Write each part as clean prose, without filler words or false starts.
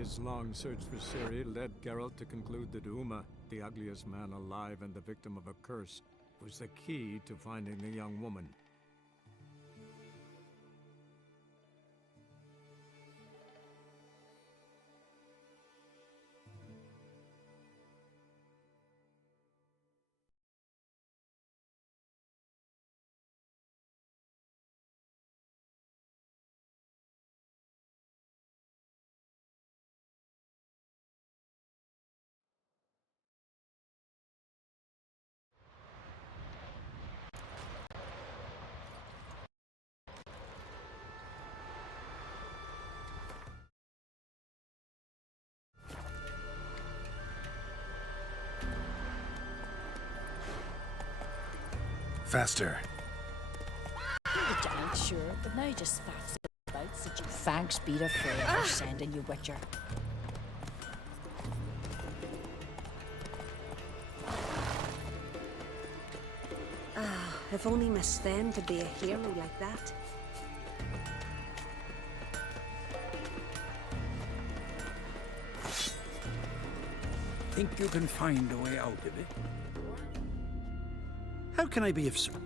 His long search for Ciri led Geralt to conclude that Uma, the ugliest man alive and the victim of a curse, was the key to finding the young woman. Faster. You giant sure, but now just facts about such you thanks be to Freya for sending you Witcher. If only Miss Sven could be a hero like that. Think you can find a way out of it? How can I be of service?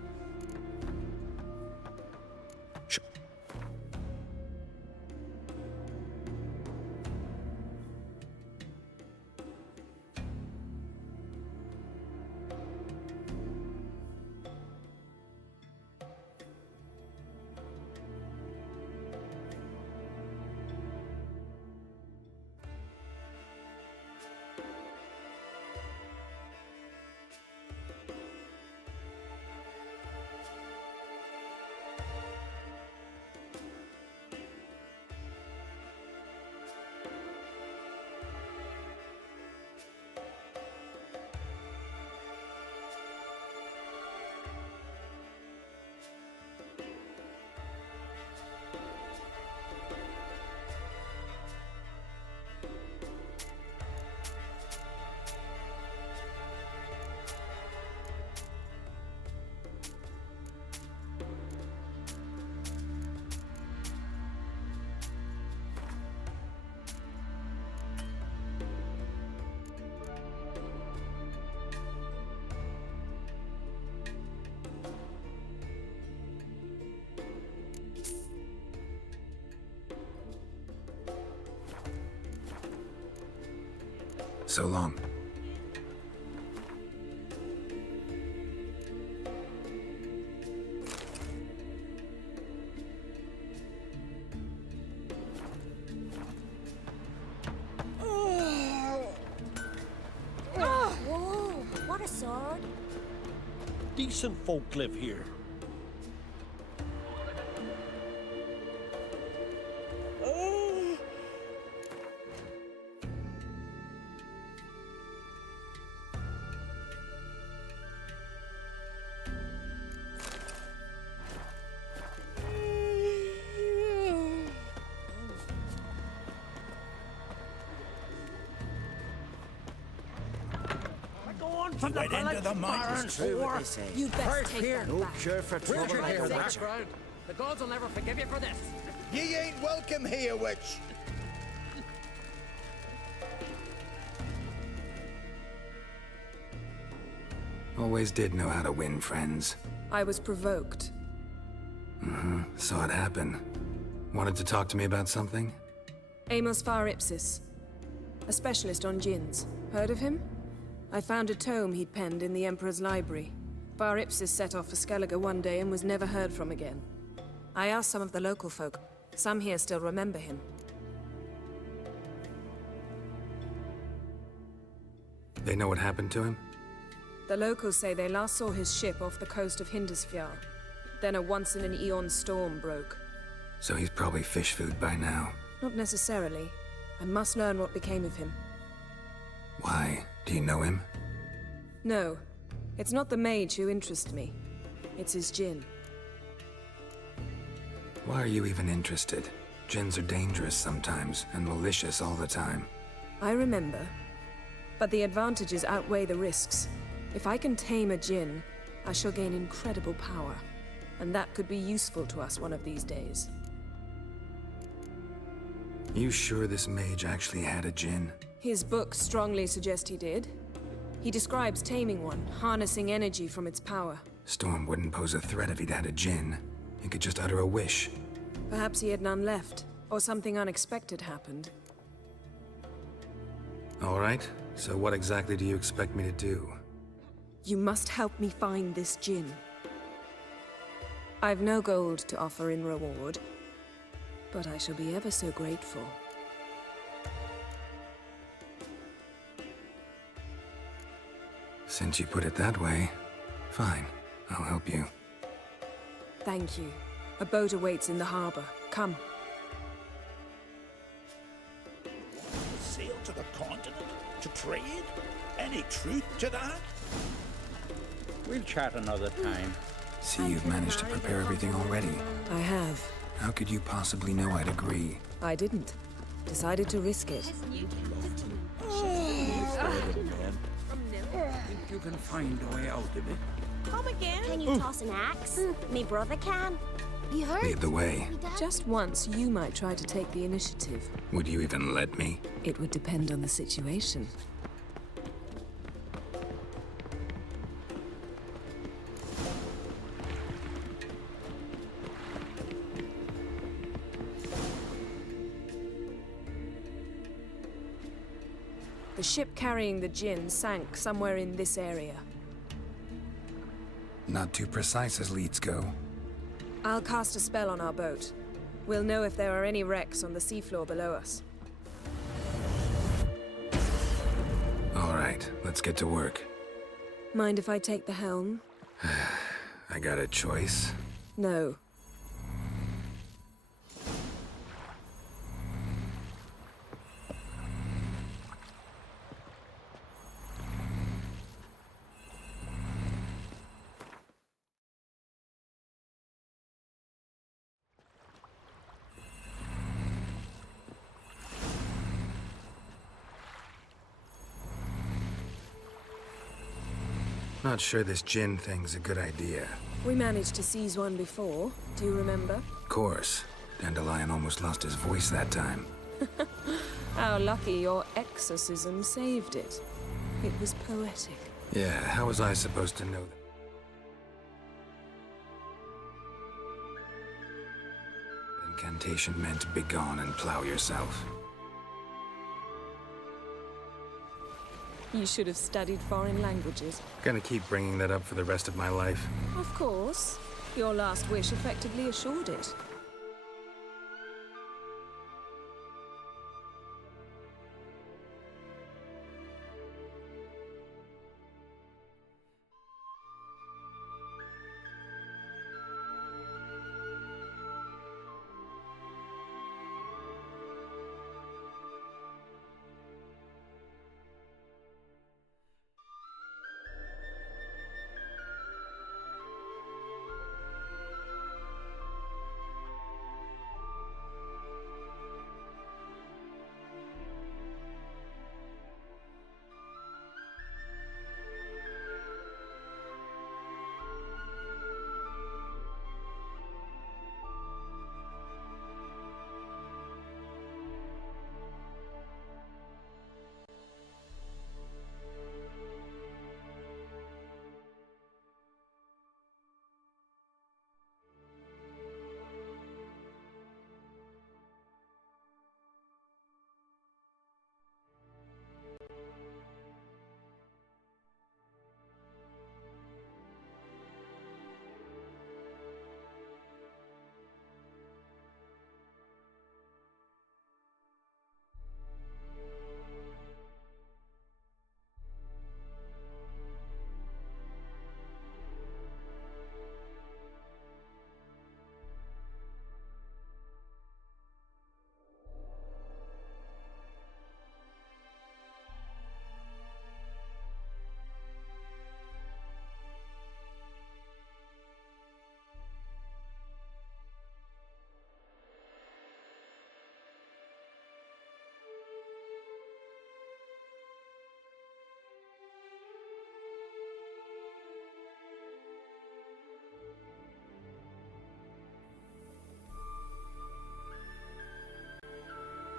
So long. Whoa, what a sword. Decent folk live here. From the into the mine. True what they say. You best take that No back. cure for trouble your like hair, a that witcher. ground. The gods will never forgive you for this. Ye ain't welcome here, witch. Always did know how to win friends. I was provoked. Saw it happen. Wanted to talk to me about something? Amos Var Ipsis, a specialist on djinns. Heard of him? I found a tome he'd penned in the Emperor's library. Var Ipsis set off for Skellige one day and was never heard from again. I asked some of the local folk. Some here still remember him. They know what happened to him? The locals say they last saw his ship off the coast of Hindisfjar. Then a once-in-an-eon storm broke. So he's probably fish food by now. Not necessarily. I must learn what became of him. Why? Do you know him? No. It's not the mage who interests me. It's his djinn. Why are you even interested? Djinns are dangerous sometimes, and malicious all the time. I remember. But the advantages outweigh the risks. If I can tame a djinn, I shall gain incredible power. And that could be useful to us one of these days. You sure this mage actually had a djinn? His books strongly suggest he did. He describes taming one, harnessing energy from its power. Storm wouldn't pose a threat if he'd had a djinn. He could just utter a wish. Perhaps he had none left, or something unexpected happened. All right, so what exactly do you expect me to do? You must help me find this djinn. I've no gold to offer in reward, but I shall be ever so grateful. Since you put it that way, fine. I'll help you. Thank you. A boat awaits in the harbor. Come. Sail to the continent? To trade? Any truth to that? We'll chat another time. See, you've managed to prepare everything already. I have. How could you possibly know I'd agree? I didn't. Decided to risk it. Think you can find a way out of it? Come again? Can you toss an axe? Me brother can. You hurt? Lead the way. Just once, you might try to take the initiative. Would you even let me? It would depend on the situation. The ship carrying the djinn sank somewhere in this area. Not too precise as leads go. I'll cast a spell on our boat. We'll know if there are any wrecks on the seafloor below us. All right, let's get to work. Mind if I take the helm? I got a choice. No. Not sure this djinn thing's a good idea. We managed to seize one before. Do you remember? Of course. Dandelion almost lost his voice that time. How lucky your exorcism saved it. It was poetic. Yeah, how was I supposed to know that? Incantation meant begone and plow yourself. You should have studied foreign languages. Gonna keep bringing that up for the rest of my life. Of course. Your last wish effectively assured it.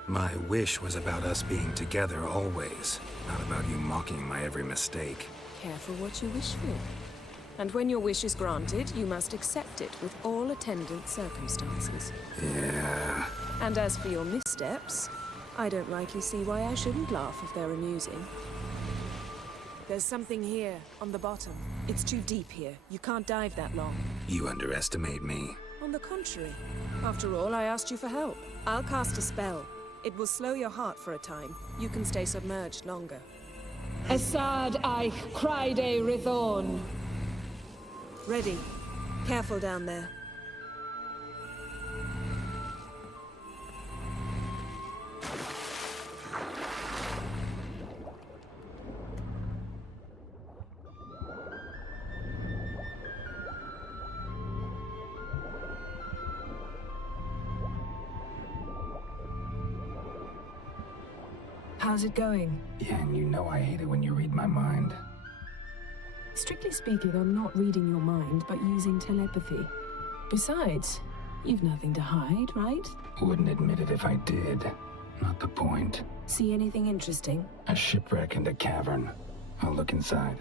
My wish was about us being together always, not about you mocking my every mistake. Careful what you wish for. And when your wish is granted, you must accept it with all attendant circumstances. Yeah. And as for your missteps, I don't rightly see why I shouldn't laugh if they're amusing. There's something here, on the bottom. It's too deep here. You can't dive that long. You underestimate me. On the contrary. After all, I asked you for help. I'll cast a spell. It will slow your heart for a time. You can stay submerged longer. Assad Eich Criede Rithorn. Ready. Careful down there. How's it going? Yeah, and you know I hate it when you read my mind. Strictly speaking, I'm not reading your mind, but using telepathy. Besides, you've nothing to hide, right? Wouldn't admit it if I did. Not the point. See anything interesting? A shipwreck and a cavern. I'll look inside.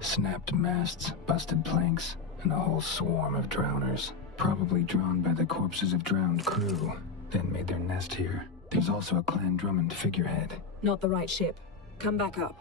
Snapped masts, busted planks, and a whole swarm of drowners. Probably drawn by the corpses of drowned crew, then made their nest here. There's also a Clan Drummond figurehead. Not the right ship. Come back up.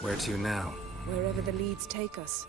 Where to now? Wherever the leads take us.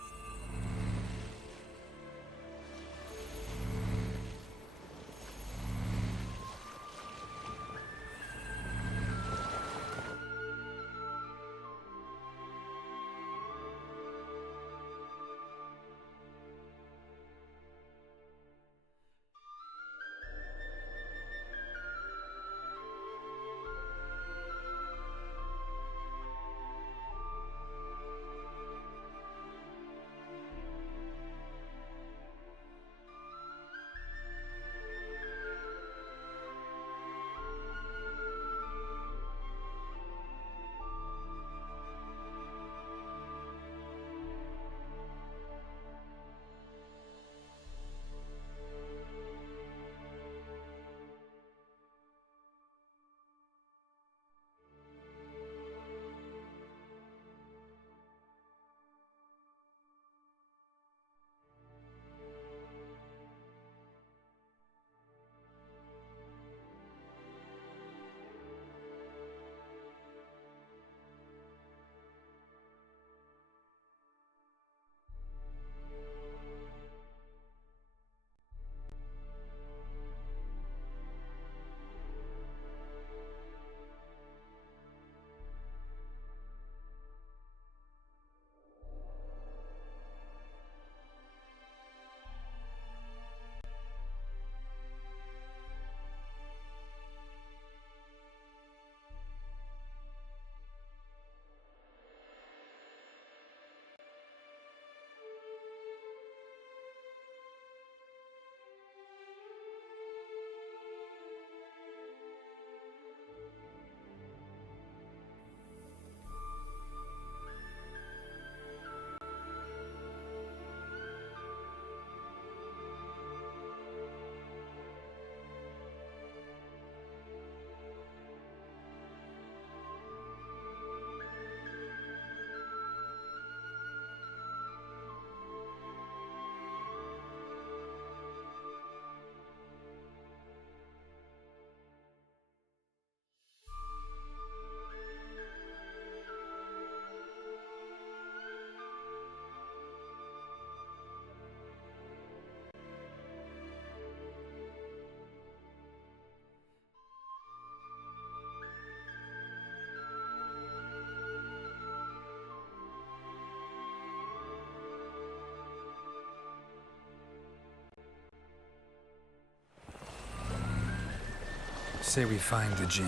Say we find the Jinn.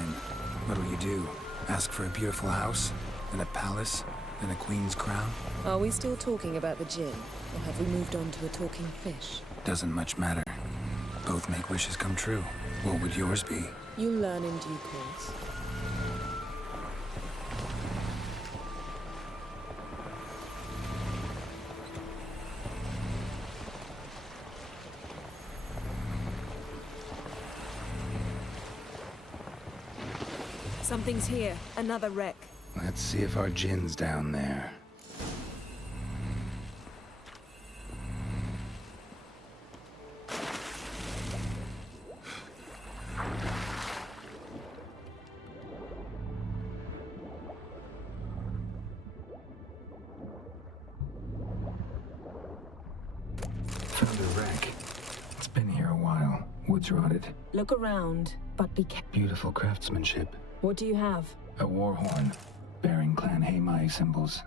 What'll you do? Ask for a beautiful house? And a palace? And a queen's crown? Are we still talking about the Jinn? Or have we moved on to a talking fish? Doesn't much matter. Both make wishes come true. What would yours be? You'll learn in due course. Something's here. Another wreck. Let's see if our Jinn's down there. Found a wreck. It's been here a while. Wood's rotted. Look around, but be careful. Beautiful craftsmanship. What do you have? A war horn, bearing Clan Haemai symbols.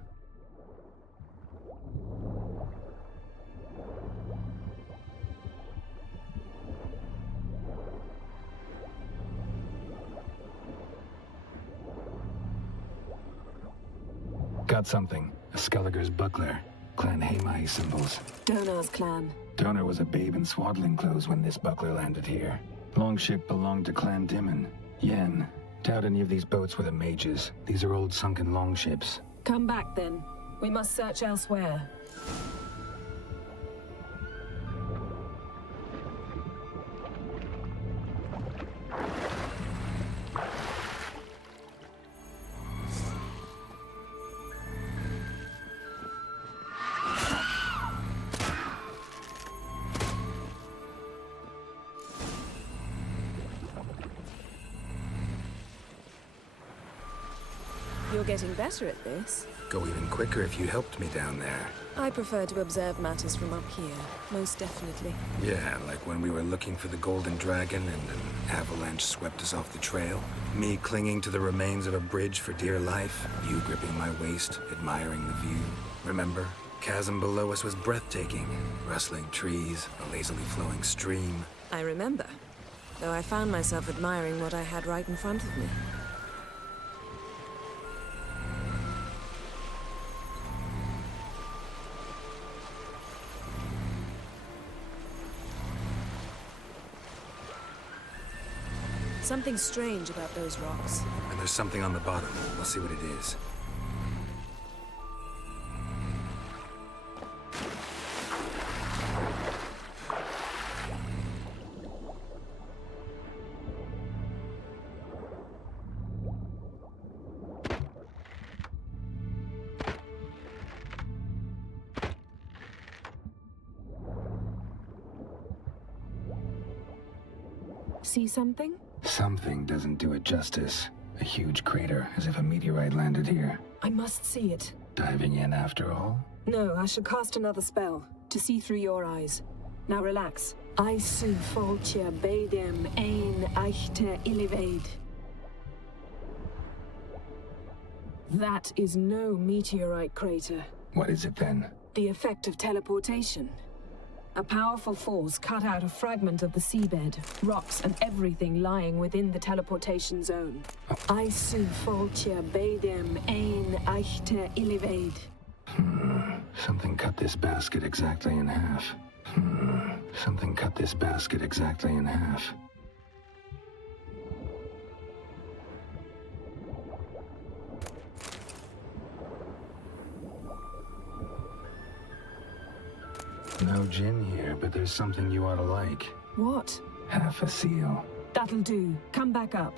Got something. A Skelliger's buckler. Clan Haemai symbols. Donar's clan. Donar was a babe in swaddling clothes when this buckler landed here. Longship belonged to Clan Dimon. Yen. Doubt any of these boats were the mages. These are old sunken longships. Come back then. We must search elsewhere. You're getting better at this. Go even quicker if you helped me down there. I prefer to observe matters from up here, most definitely. Yeah, like when we were looking for the Golden Dragon and an avalanche swept us off the trail. Me clinging to the remains of a bridge for dear life. You gripping my waist, admiring the view. Remember? Chasm below us was breathtaking. Rustling trees, a lazily flowing stream. I remember, though I found myself admiring what I had right in front of me. Something strange about those rocks. And there's something on the bottom. We'll see what it is. See something? Something doesn't do it justice. A huge crater, as if a meteorite landed here. I must see it. Diving in after all? No, I should cast another spell, to see through your eyes. Now relax. I su foltia beidem ein eichte illivaid. That is no meteorite crater. What is it then? The effect of teleportation. A powerful force cut out a fragment of the seabed, rocks and everything lying within the teleportation zone. I su foltia beidem ein eichte illivaid. Something cut this basket exactly in half. Something cut this basket exactly in half. No gin here, but there's something you ought to like. What? Half a seal. That'll do. Come back up.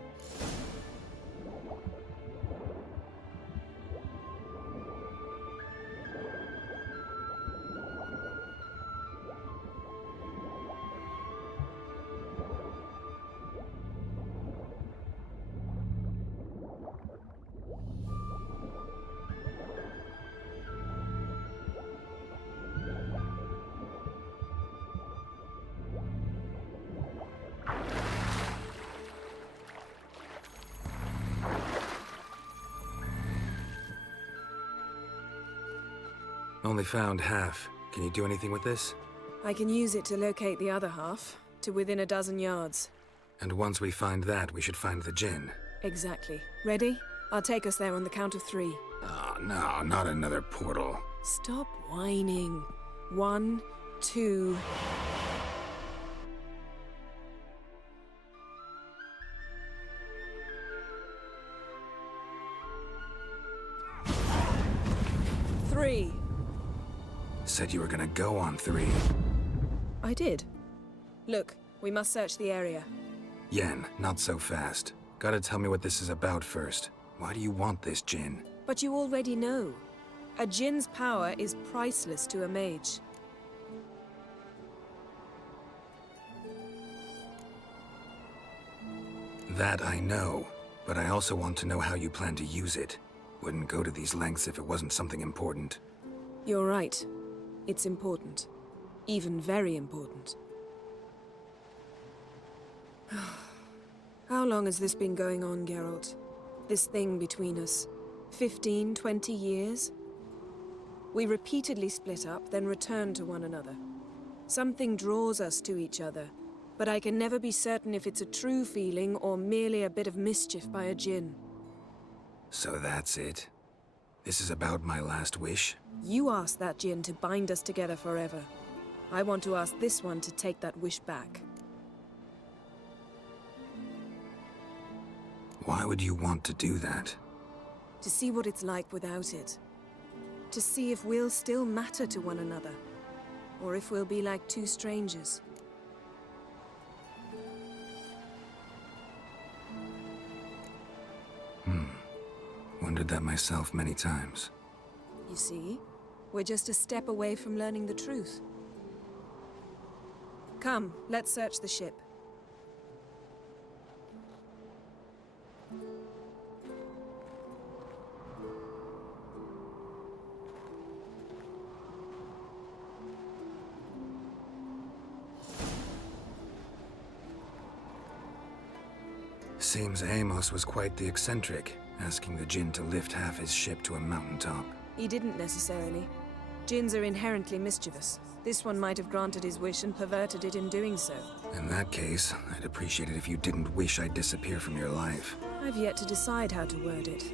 Only found half. Can you do anything with this? I can use it to locate the other half, to within a dozen yards. And once we find that, we should find the Jinn. Exactly. Ready? I'll take us there on the count of 3. Oh, no, not another portal. Stop whining. 1, 2... Three. Said you were gonna go on 3. I did. Look, we must search the area. Yen, not so fast. Gotta tell me what this is about first. Why do you want this Jinn? But you already know. A Jinn's power is priceless to a mage. That I know, but I also want to know how you plan to use it. Wouldn't go to these lengths if it wasn't something important. You're right. It's important. Even very important. How long has this been going on, Geralt? This thing between us? 15, 20 years? We repeatedly split up, then returned to one another. Something draws us to each other, but I can never be certain if it's a true feeling or merely a bit of mischief by a Jinn. So that's it? This is about my last wish? You asked that Jinn to bind us together forever. I want to ask this one to take that wish back. Why would you want to do that? To see what it's like without it. To see if we'll still matter to one another. Or if we'll be like two strangers. Wondered that myself many times. You see? We're just a step away from learning the truth. Come, let's search the ship. Seems Amos was quite the eccentric, asking the Jinn to lift half his ship to a mountaintop. He didn't necessarily. Jinns are inherently mischievous. This one might have granted his wish and perverted it in doing so. In that case, I'd appreciate it if you didn't wish I'd disappear from your life. I've yet to decide how to word it.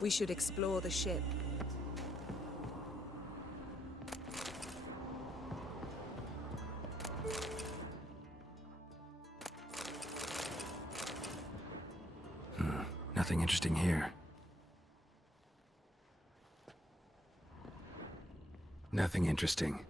We should explore the ship. Nothing interesting here. Nothing interesting.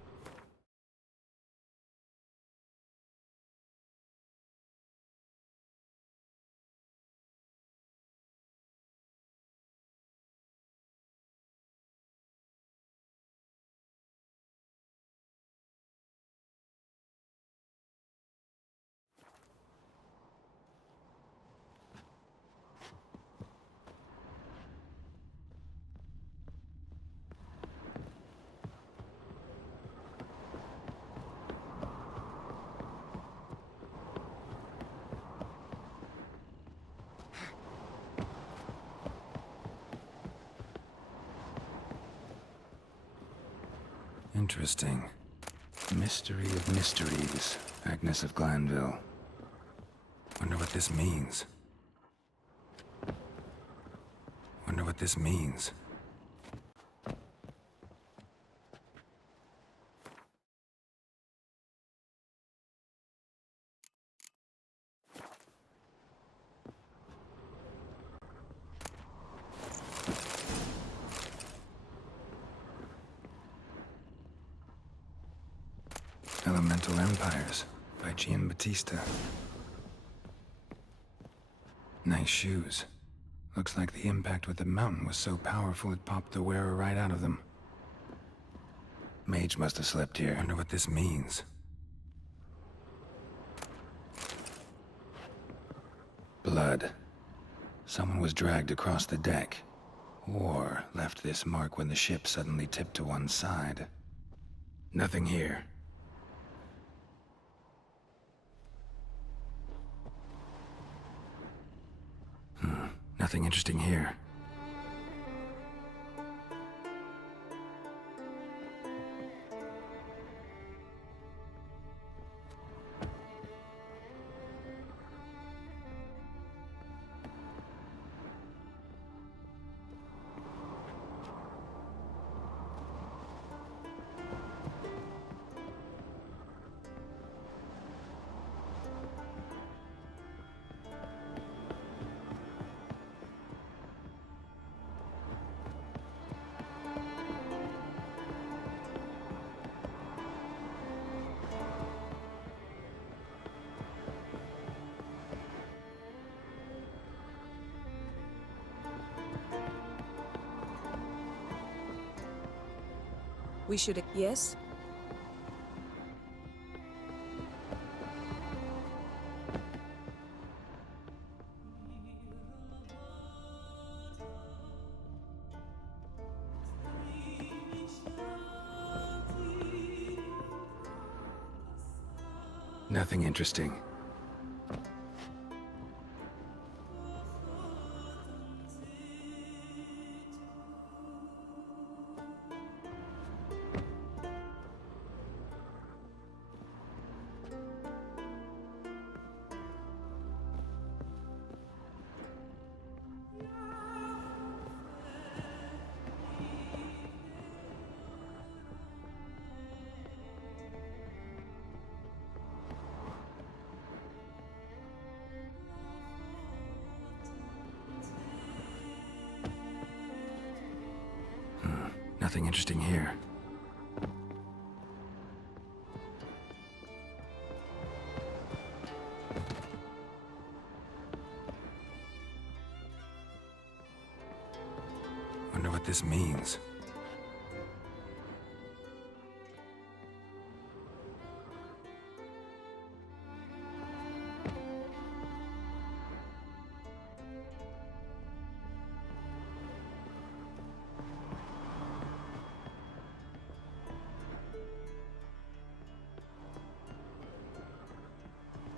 Interesting. Mystery of mysteries, Agnes of Glanville. Wonder what this means. Wonder what this means. Elemental Empires by Giambattista. Nice shoes. Looks like the impact with the mountain was so powerful it popped the wearer right out of them. Mage must have slept here. Wonder what this means. Blood. Someone was dragged across the deck. Or left this mark when the ship suddenly tipped to one side. Nothing here. Nothing interesting here. We should... Yes? Nothing interesting. Nothing interesting here. Wonder what this means.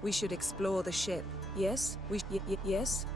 We should explore the ship. Yes? Yes?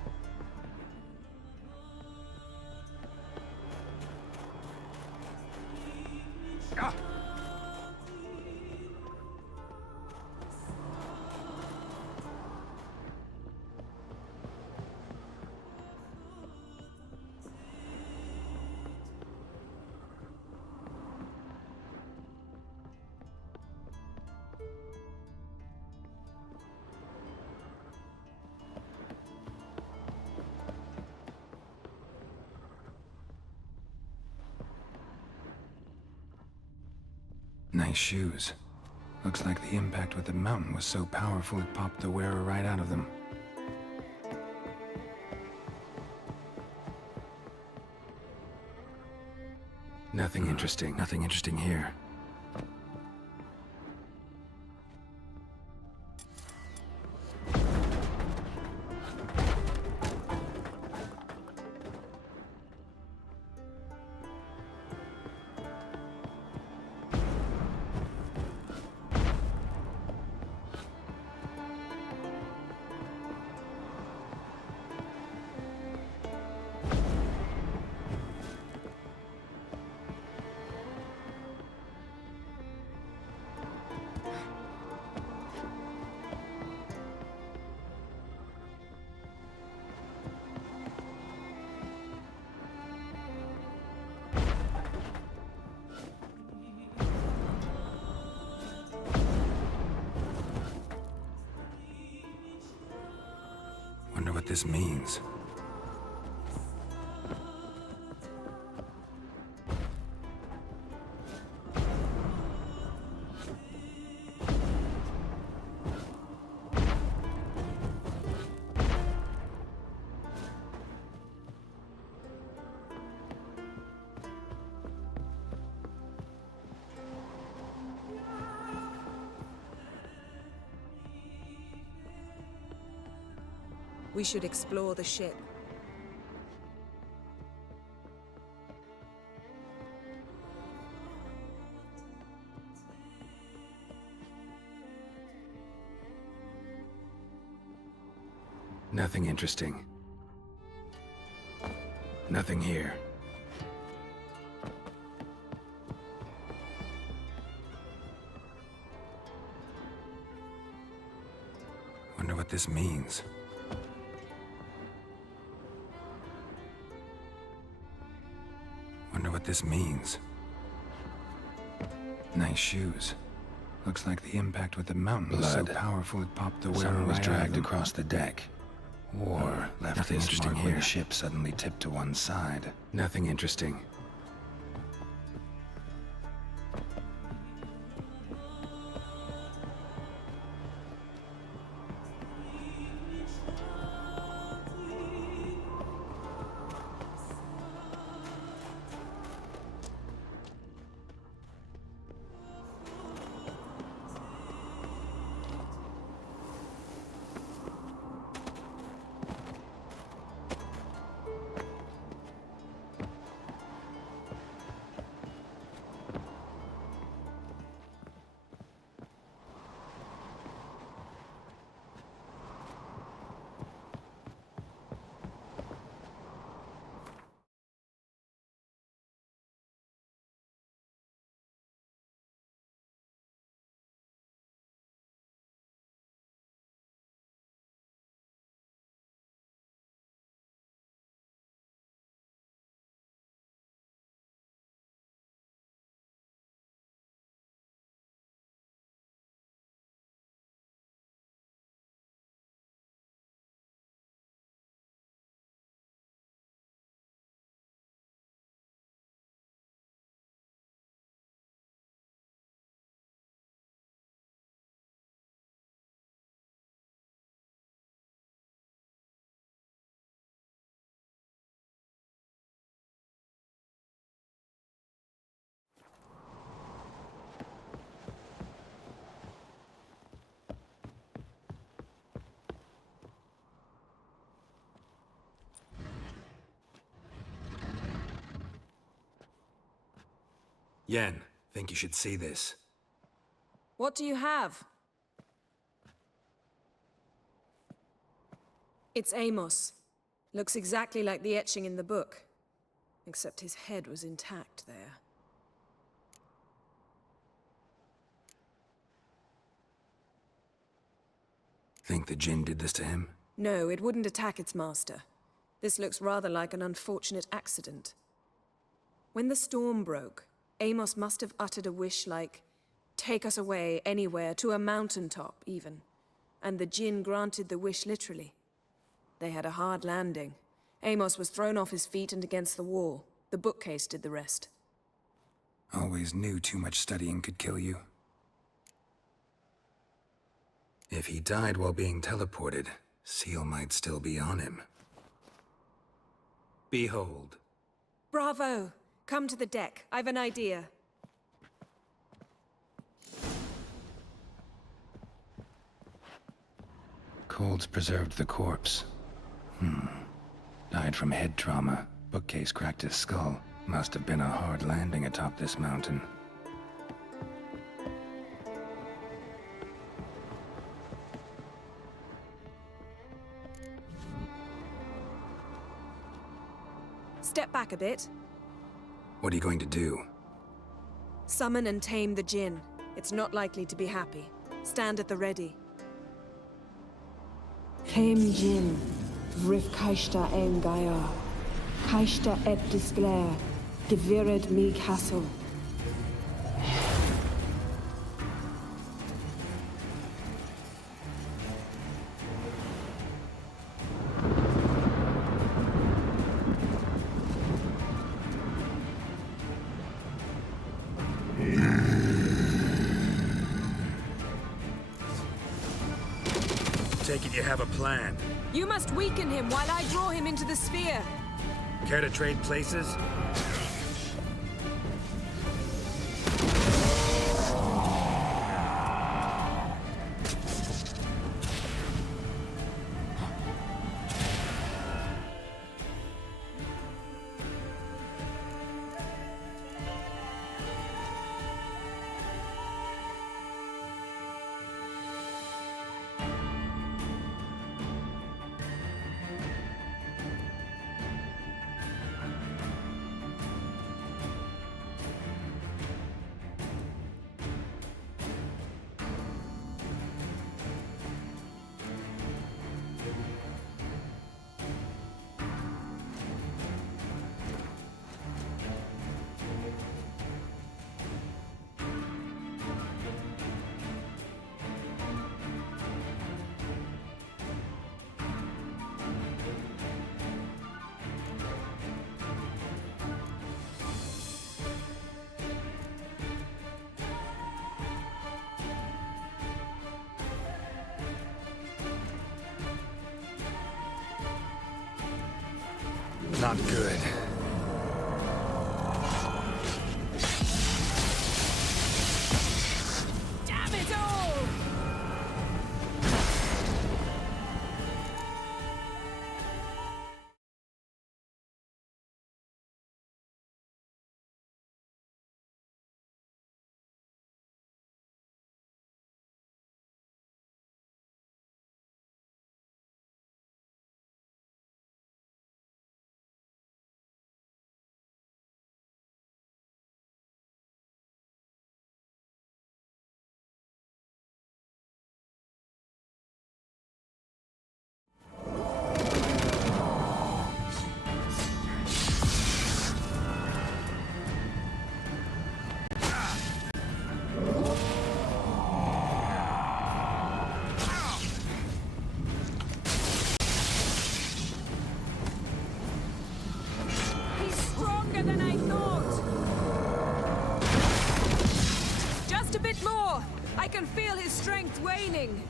Nice shoes. Looks like the impact with the mountain was so powerful it popped the wearer right out of them. Nothing interesting here. Wonder what this means. We should explore the ship. Nothing interesting. Nothing here. Wonder what this means. Wonder what this means. Nice shoes. Looks like the impact with the mountain was so powerful it popped the wearer Someone was right out of dragged them. across the deck. Or left Nothing this interesting mark when here. the ship suddenly tipped to one side. Nothing interesting. Yen, think you should see this. What do you have? It's Amos. Looks exactly like the etching in the book. Except his head was intact there. Think the Jinn did this to him? No, it wouldn't attack its master. This looks rather like an unfortunate accident. When the storm broke, Amos must have uttered a wish like, "Take us away, anywhere, to a mountaintop, even." And the Jinn granted the wish literally. They had a hard landing. Amos was thrown off his feet and against the wall. The bookcase did the rest. Always knew too much studying could kill you. If he died while being teleported, Seal might still be on him. Behold. Bravo! Come to the deck. I've an idea. Cold's preserved the corpse. Died from head trauma. Bookcase cracked his skull. Must have been a hard landing atop this mountain. Step back a bit. What are you going to do? Summon and tame the Jinn. It's not likely to be happy. Stand at the ready. Came Jin, Vrif Kaishta en Gaia, Kaishta et Disglair, Devired me castle. Take it you have a plan. You must weaken him while I draw him into the sphere. Care to trade places? Not good. Damn it all! I can feel his strength waning.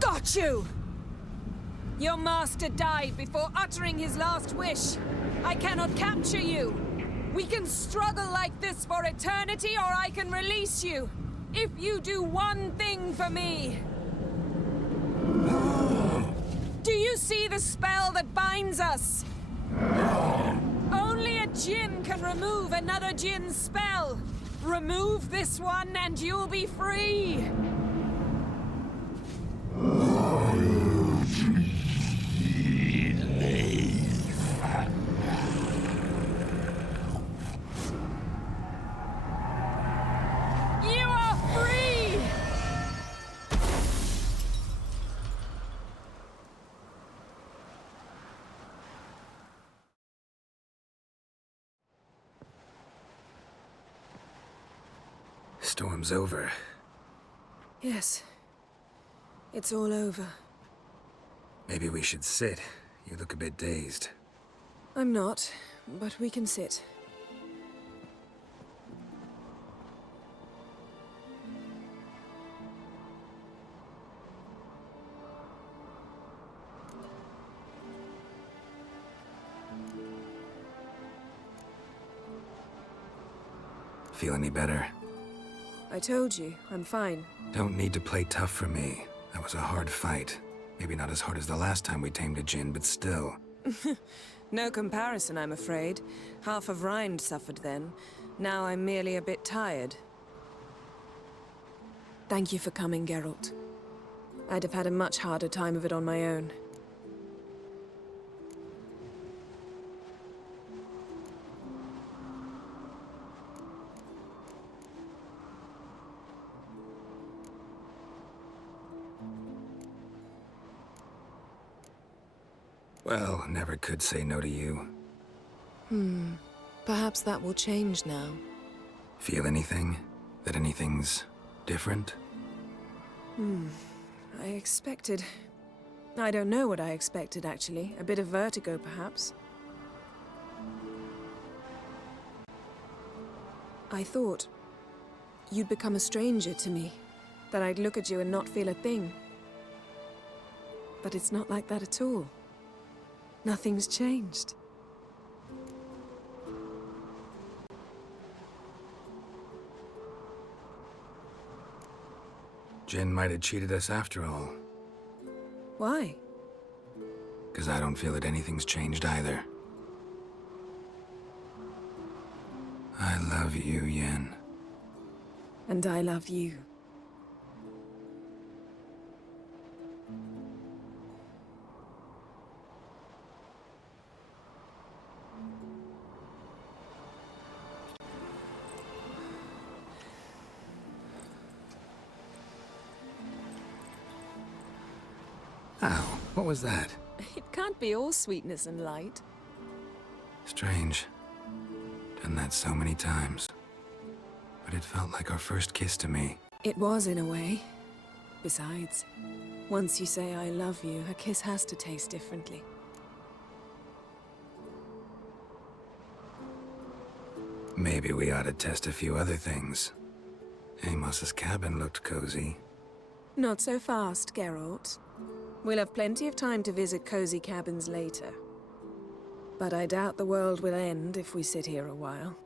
Got you! Your master died before uttering his last wish. I cannot capture you. We can struggle like this for eternity, or I can release you. If you do one thing for me. Do you see the spell that binds us? Only a Jinn can remove another Jinn's spell. Remove this one and you'll be free. storm's over. Yes. It's all over. Maybe we should sit. You look a bit dazed. I'm not, but we can sit. Feel any better? I told you, I'm fine. Don't need to play tough for me. That was a hard fight. Maybe not as hard as the last time we tamed a djinn, but still. No comparison, I'm afraid. Half of Rind suffered then. Now I'm merely a bit tired. Thank you for coming, Geralt. I'd have had a much harder time of it on my own. Well, never could say no to you. Perhaps that will change now. Feel anything? That anything's different? I expected... I don't know what I expected, actually. A bit of vertigo, perhaps. I thought you'd become a stranger to me. That I'd look at you and not feel a thing. But it's not like that at all. Nothing's changed. Jinn might have cheated us after all. Why? 'Cause I don't feel that anything's changed either. I love you, Yen. And I love you. Ow, what was that? It can't be all sweetness and light. Strange. Done that so many times. But it felt like our first kiss to me. It was, in a way. Besides, once you say I love you, a kiss has to taste differently. Maybe we ought to test a few other things. Amos's cabin looked cozy. Not so fast, Geralt. We'll have plenty of time to visit cozy cabins later. But I doubt the world will end if we sit here a while.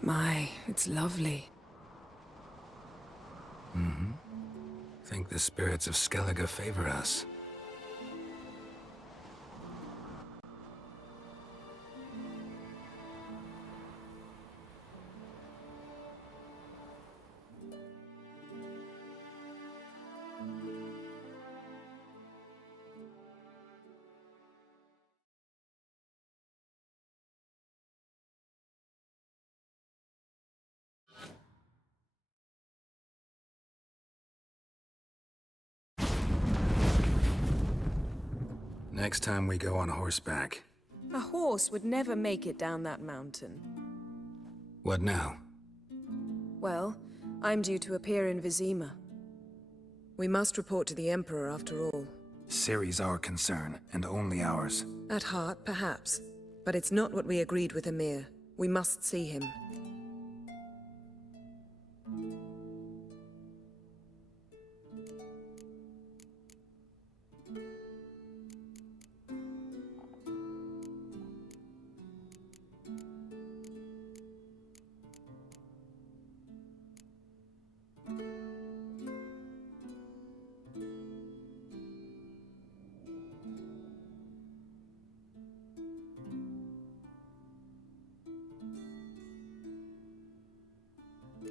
My, it's lovely. Think the spirits of Skellige favor us. Next time we go on horseback. A horse would never make it down that mountain. What now? Well, I'm due to appear in Vizima. We must report to the Emperor after all. Ciri's our concern, and only ours. At heart, perhaps. But it's not what we agreed with Emir. We must see him.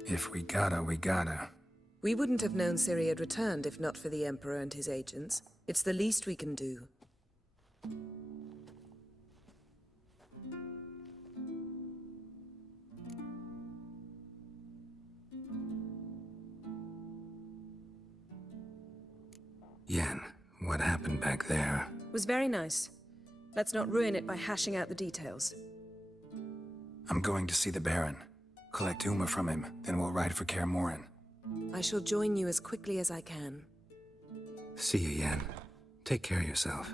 If we gotta, we gotta. We wouldn't have known Ciri had returned if not for the Emperor and his agents. It's the least we can do. Yen, what happened back there? was very nice. Let's not ruin it by hashing out the details. I'm going to see the Baron. Collect Uma from him, then we'll ride for Kaer Morhen. I shall join you as quickly as I can. See you, Yen. Take care of yourself.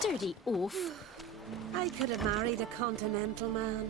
Dirty oaf. I could have married a continental man.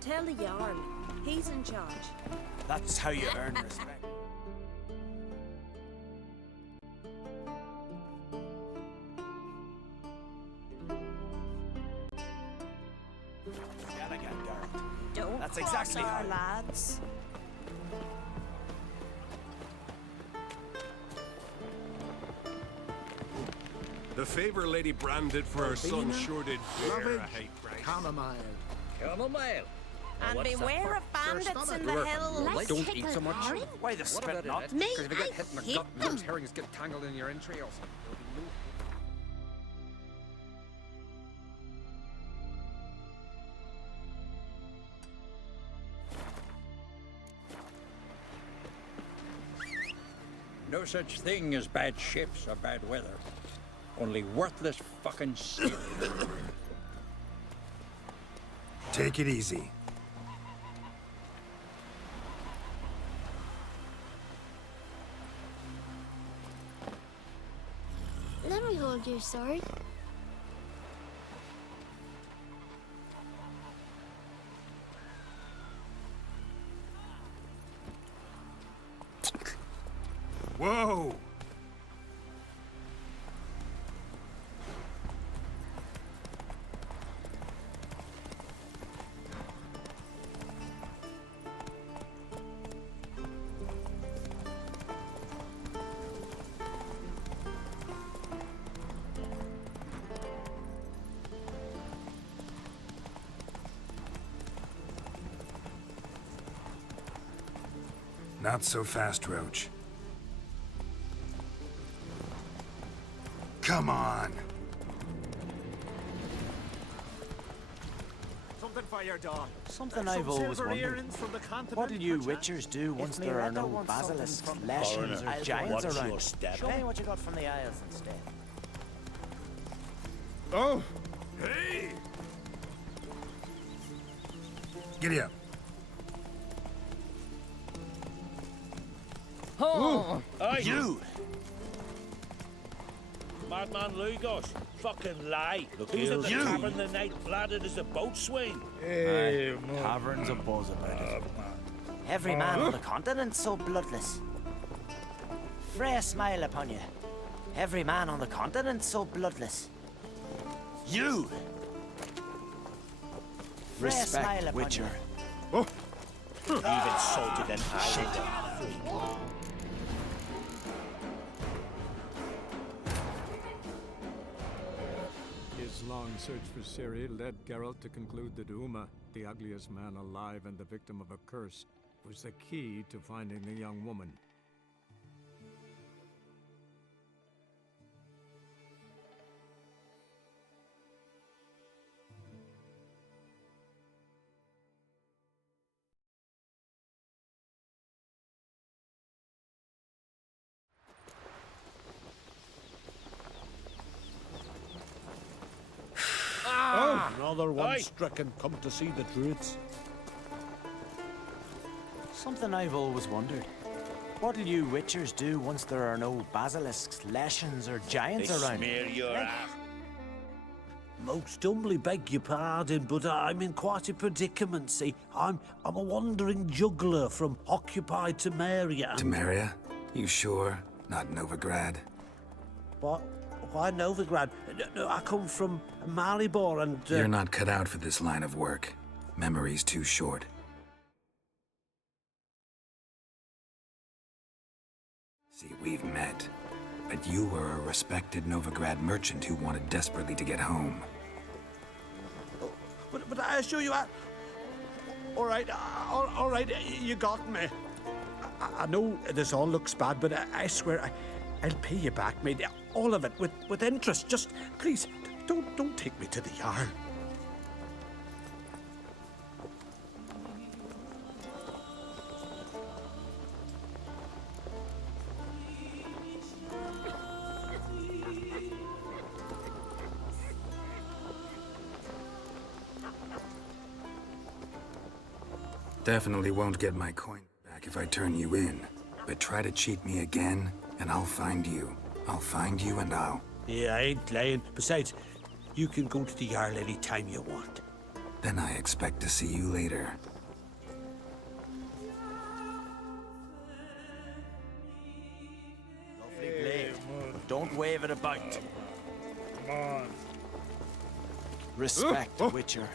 Tell the Jarl. He's in charge. That's how you earn respect. Skellige, Geralt. Don't That's cross exactly our how. lads. The favor Lady Bran did for her son sure did bear a high price. Chamomile. Chamomile. And beware of bandits in the hills. Like, don't eat so much. Why the spit not? Me, Because if you get hit in the hate gut, them. those herrings get tangled in your entrails. No such thing as bad ships or bad weather. Only worthless fucking sailors. Take it easy. Let me hold your sword. Whoa! Not so fast, Roach. Come on! Something for your dog. Something I've always wondered. What do you witchers do once there are no basilisks, lashings, or giants around? Show me what you got from the Isles instead. Oh! Hey! Giddy up. Oh! You! Madman Lugos. Fucking lie. Who's here, at the you. tavern the night bladdered as a boatswain? Hey, Tavern's a buzz about it. Every man on the continent's so bloodless. Freya smile upon you. Every man on the continent's so bloodless. You! Freya smile Respect, upon Witcher. you. You've insulted an island. His long search for Ciri led Geralt to conclude that Uma, the ugliest man alive and the victim of a curse, was the key to finding the young woman. Another one stricken come to see the druids. Something I've always wondered. What'll you Witchers do once there are no basilisks, leshens, or giants around? Smear your ass. Most humbly beg your pardon, but I'm in quite a predicament, see. I'm a wandering juggler from occupied Temeria. Temeria? You sure? Not Novigrad? What? Why Novigrad? No, I come from Maribor and... You're not cut out for this line of work. Memory's too short. See, we've met. But you were a respected Novigrad merchant who wanted desperately to get home. But I assure you, all right, you got me. I know this all looks bad, but I swear I'll pay you back, mate. All of it, with interest. Just, please, don't take me to the Jarl. Definitely won't get my coin back if I turn you in. But try to cheat me again, and I'll find you. I'll find you and I'll... Yeah, I ain't lying. Besides, you can go to the Jarl any time you want. Then I expect to see you later. Lovely blade, but don't wave it about. Come on. Respect, Witcher.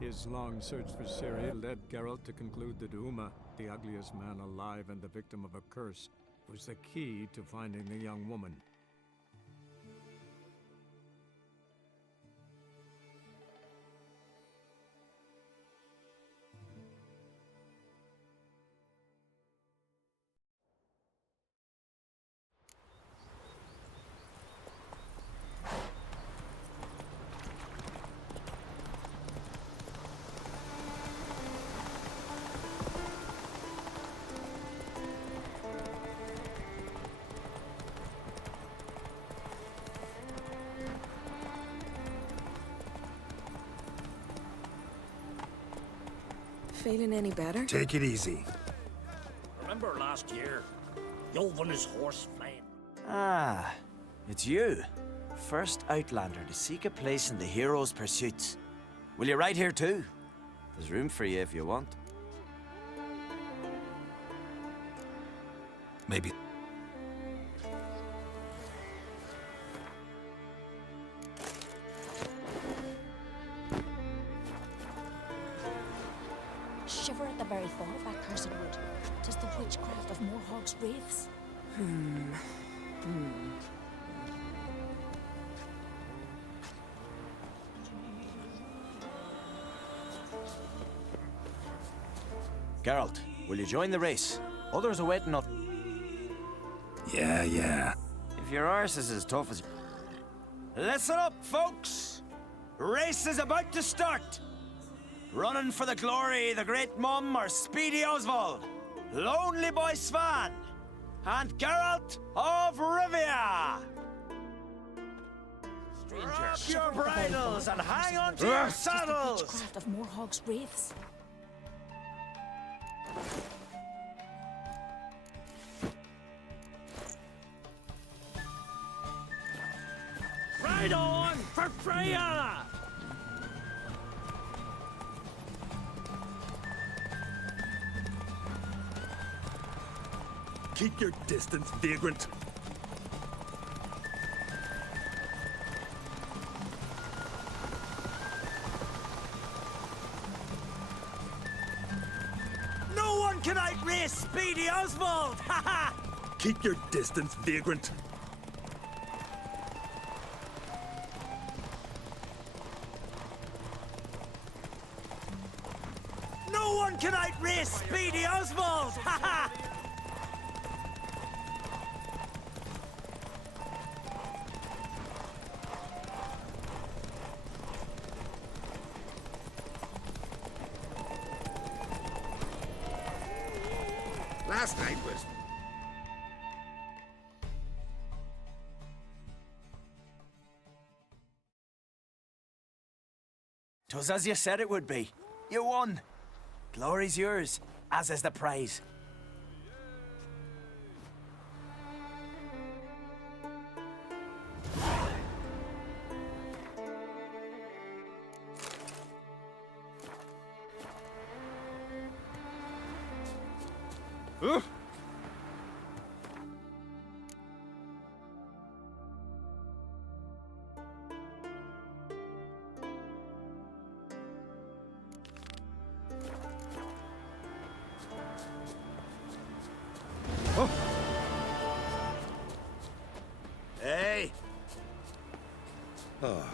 His long search for Ciri led Geralt to conclude that Uma, the ugliest man alive and the victim of a curse, was the key to finding the young woman. Feeling any better? Take it easy. Remember last year? Yov on his horse flying. Ah, it's you. First Outlander to seek a place in the hero's pursuits. Will you ride here too? There's room for you if you want. Maybe. Shiver at the very thought of that cursed wood. 'Tis the witchcraft of Morhog's wraiths. Geralt, will you join the race? Others are waiting up. Yeah. If your arse is as tough as... Listen up, folks! Race is about to start! Running for the glory, the Great Mum or Speedy Oswald, Lonely Boy Svan, and Geralt of Rivia! Grab your bridles and hang on to your saddles! The witchcraft of Morhog's wraiths. Ride on for Freya! Keep your distance, vagrant. No one can outrace Speedy Oswald! Ha ha! Keep your distance, vagrant. No one can outrace Speedy Oswald! Ha ha! Last night was... 'Twas as you said it would be. You won. Glory's yours, as is the prize. Hey! Oh.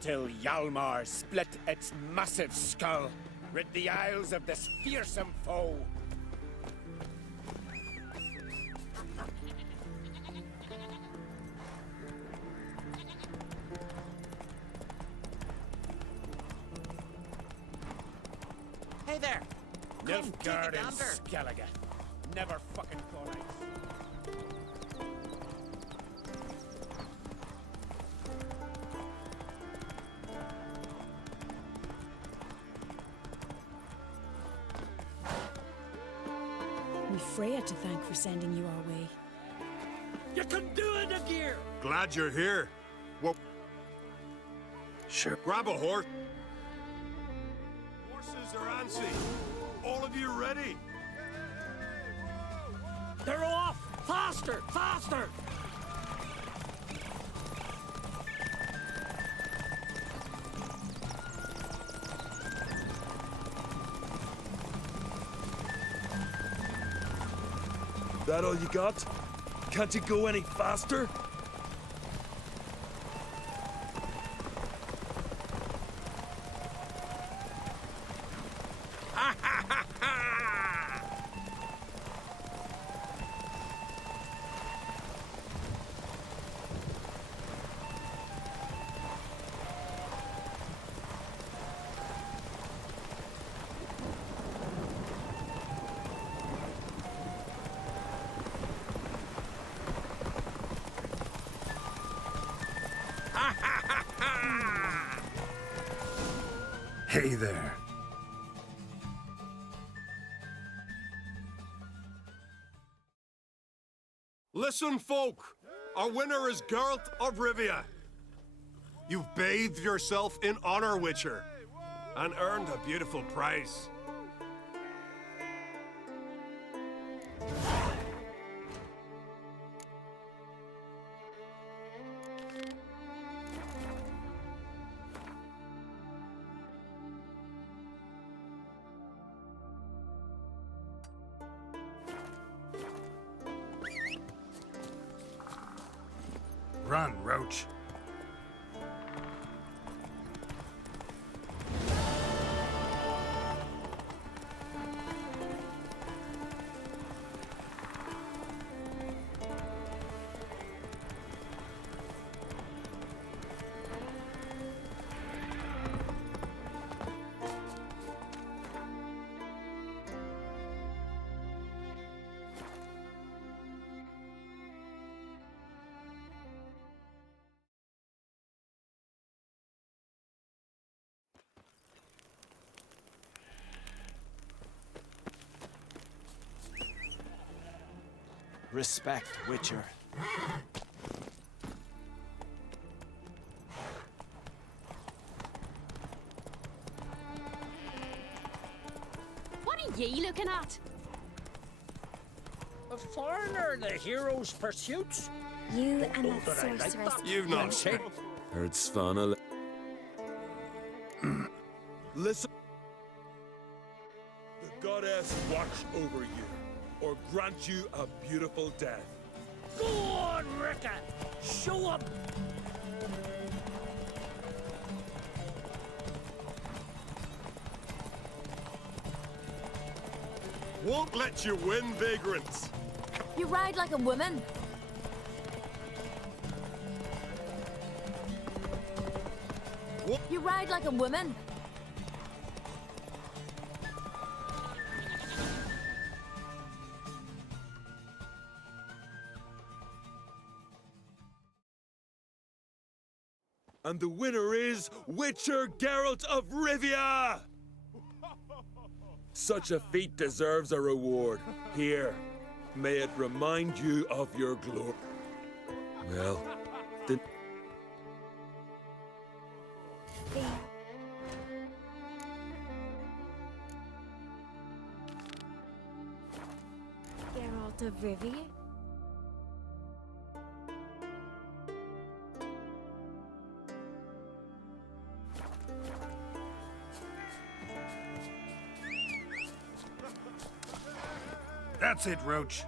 Till Hjalmar split its massive skull, rid the Isles of this fearsome foe. Hey there! Nilfgaard and Skellige. Never fucking thought I'd... We've Freya to thank for sending you our way. You can do it, Agir! Glad you're here. Well... Sure. Grab a horse. Horses are antsy. All of you ready? They're off! Faster! Faster! That all you got? Can't you go any faster? Hey there. Listen, folk! Our winner is Geralt of Rivia. You've bathed yourself in honor, Witcher, and earned a beautiful prize. Run, Roach. Respect, Witcher. What are ye looking at? A foreigner, the hero's pursuits. You and Oh, that but I like sorceress. that. You've not Check. heard Svanna. Listen. The goddess watch over you, or grant you a beautiful death. Go on, Rickon. Show up. Won't let you win, vagrants. You ride like a woman. You ride like a woman. And the winner is Witcher Geralt of Rivia! Such a feat deserves a reward. Here, may it remind you of your glory. Well, then... Geralt of Rivia? That's it, Roach.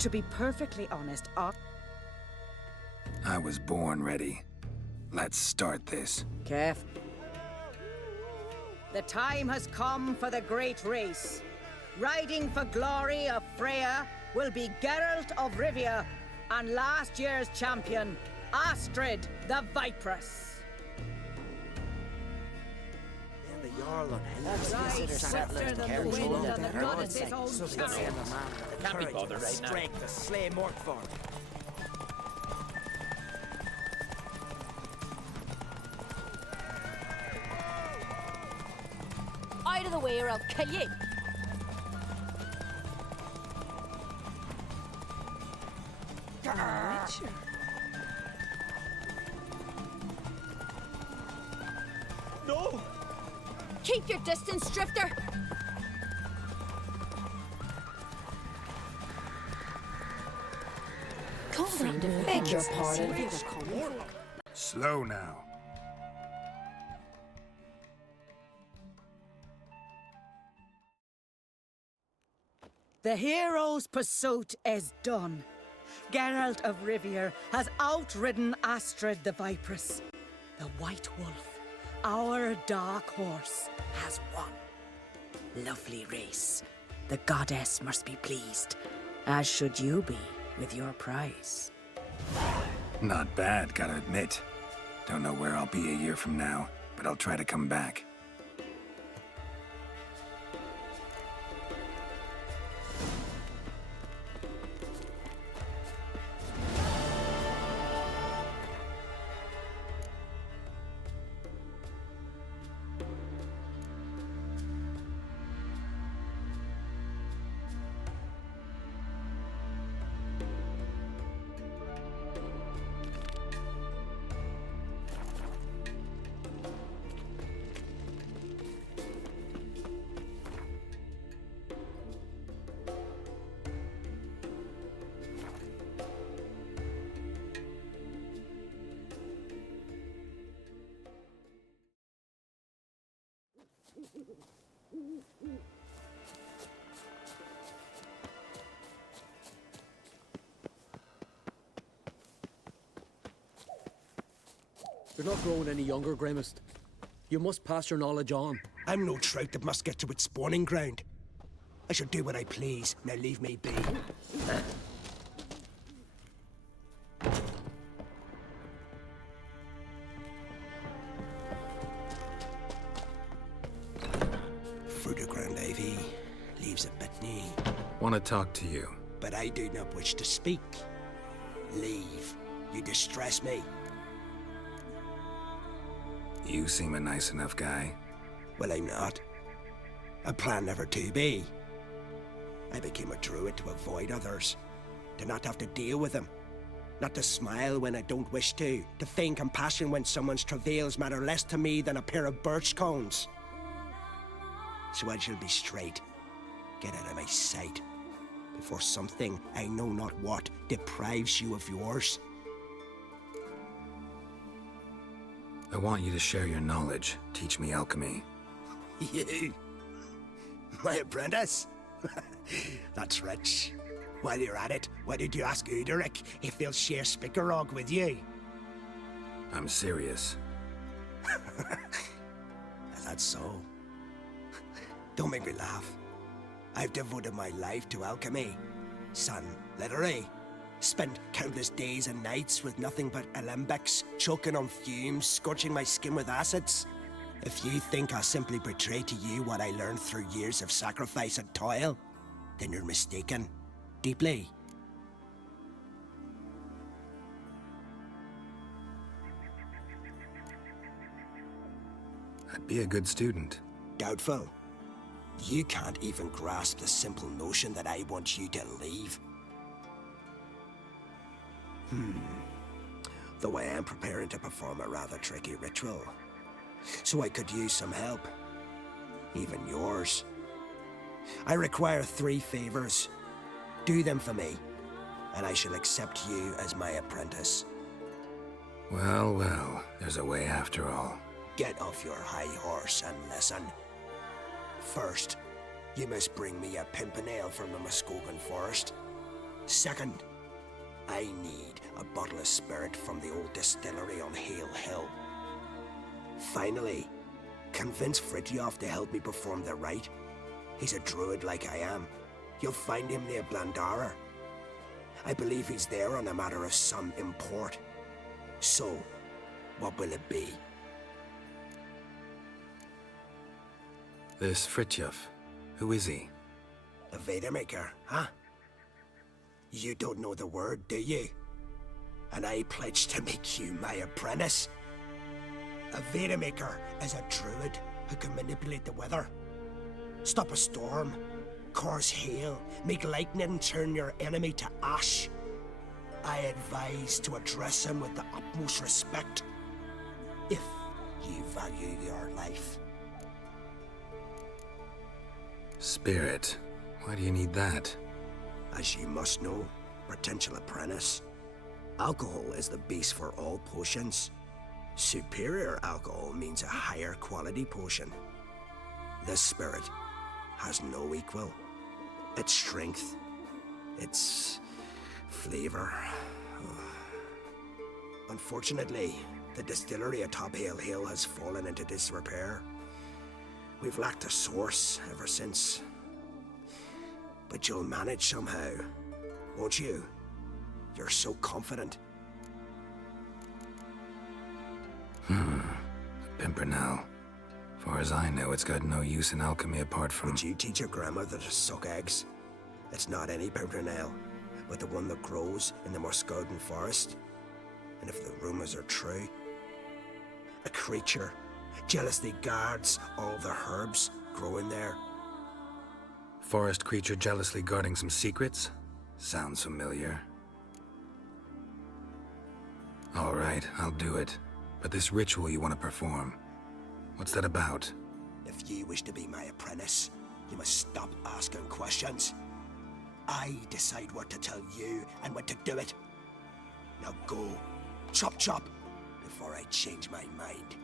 To be perfectly honest, I was born ready. Let's start this. Kef. The time has come for the great race. Riding for glory of Freya will be Geralt of Rivia and last year's champion, Astrid the Viperess. The Jarl on That's right, swifter than the wind and the goddess's own chariot. Can't be bothered right now. strength to slay Morkvarn. Out of the way or I'll kill you. No! Keep your distance, Drifter. Beg your pardon. Slow now. The hero's pursuit is done. Geralt of Rivia has outridden Astrid the Viperess. The White Wolf, our dark horse, has won. Lovely race. The goddess must be pleased, as should you be with your prize. Not bad, gotta admit. Don't know where I'll be a year from now, but I'll try to come back. You're not growing any younger, Grimmest. You must pass your knowledge on. I'm no trout that must get to its spawning ground. I shall do what I please. Now leave me be. Fruit ground ivy, leaves a bit knee. Want to talk to you. But I do not wish to speak. Leave. You distress me. You seem a nice enough guy. Well, I'm not. I plan never to be. I became a druid to avoid others. To not have to deal with them. Not to smile when I don't wish to feign compassion when someone's travails matter less to me than a pair of birch cones. So I shall be straight. Get out of my sight. Before something, I know not what, deprives you of yours. I want you to share your knowledge. Teach me alchemy. You? My apprentice? That's rich. While you're at it, why did you ask Uderic if he'll share Spikarog with you? I'm serious. That's so. Don't make me laugh. I've devoted my life to alchemy. Son, literally. Spent countless days and nights with nothing but alembics, choking on fumes, scorching my skin with acids. If you think I'll simply betray to you what I learned through years of sacrifice and toil, then you're mistaken. Deeply. I'd be a good student. Doubtful. You can't even grasp the simple notion that I want you to leave. Though I am preparing to perform a rather tricky ritual. So I could use some help. Even yours. I require 3 favors. Do them for me, and I shall accept you as my apprentice. Well, well, there's a way after all. Get off your high horse and listen. First, you must bring me a pimpernel from the Muskogan forest. Second, I need a bottle of spirit from the old distillery on Hale Hill. Finally, convince Fridtjof to help me perform the rite. He's a druid like I am. You'll find him near Blandara. I believe he's there on a matter of some import. So, what will it be? This Fridtjof, who is he? A Vadermaker, huh? You don't know the word, do you? And I pledge to make you my apprentice. A Vadermaker is a druid who can manipulate the weather. Stop a storm, cause hail, make lightning turn your enemy to ash. I advise to address him with the utmost respect, if you value your life. Spirit. Why do you need that? As you must know, potential apprentice, alcohol is the base for all potions. Superior alcohol means a higher quality potion. This spirit has no equal. its strength, its flavor. Unfortunately, the distillery atop Hale Hill has fallen into disrepair. We've lacked a source ever since. But you'll manage somehow, won't you? You're so confident. Pimpernel. Far as I know, it's got no use in alchemy apart from... Would you teach your grandmother to suck eggs? It's not any Pimpernel, but the one that grows in the Muskogean forest. And if the rumors are true, a creature jealously guards all the herbs growing there. Forest creature jealously guarding some secrets? Sounds familiar. All right, I'll do it. But this ritual you want to perform, what's that about? If you wish to be my apprentice, you must stop asking questions. I decide what to tell you and when to do it. Now go, chop chop, before I change my mind.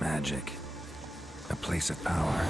Magic. A place of power.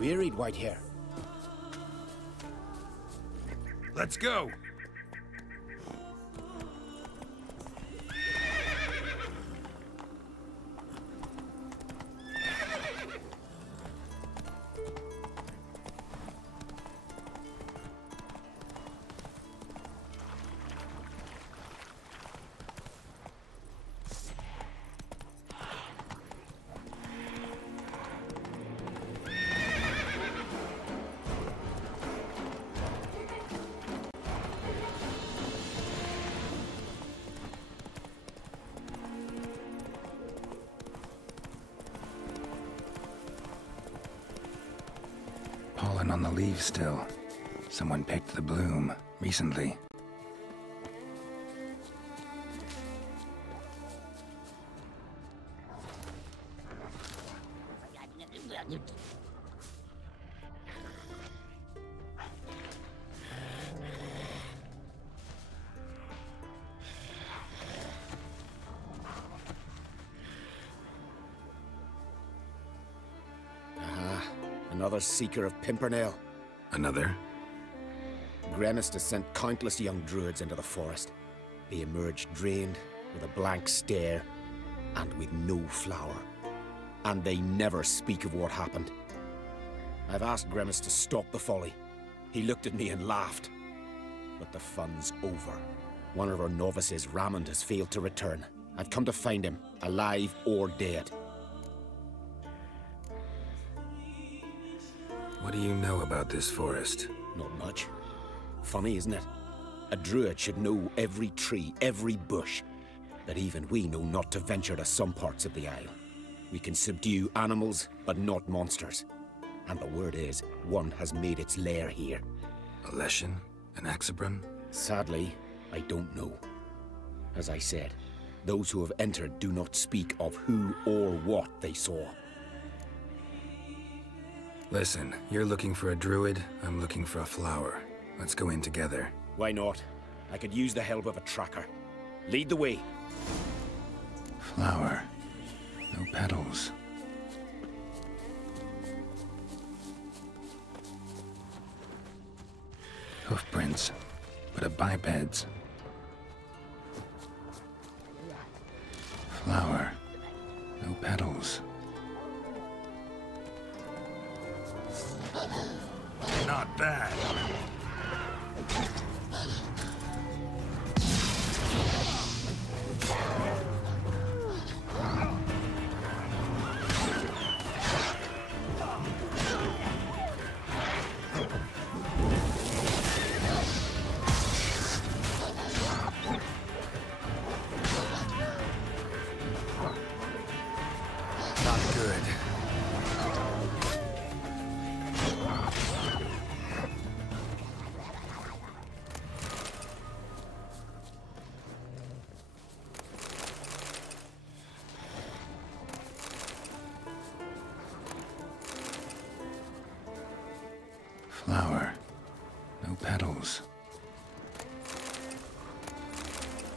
Wearied Whitehair. Let's go. Pollen on the leaves still. Someone picked the bloom recently. Another seeker of Pimpernel. Another? Gremist has sent countless young druids into the forest. They emerge drained, with a blank stare, and with no flower. And they never speak of what happened. I've asked Gremist to stop the folly. He looked at me and laughed. But the fun's over. One of our novices, Ramond, has failed to return. I've come to find him, alive or dead. What do you know about this forest? Not much. Funny, isn't it? A druid should know every tree, every bush. But even we know not to venture to some parts of the isle. We can subdue animals, but not monsters. And the word is, one has made its lair here. A Leshen? An Axabron? Sadly, I don't know. As I said, those who have entered do not speak of who or what they saw. Listen, you're looking for a druid, I'm looking for a flower. Let's go in together. Why not? I could use the help of a tracker. Lead the way. Flower. No petals. Hoofprints, but a biped's. Flower. No petals. Not bad. Not good. Flower. No petals.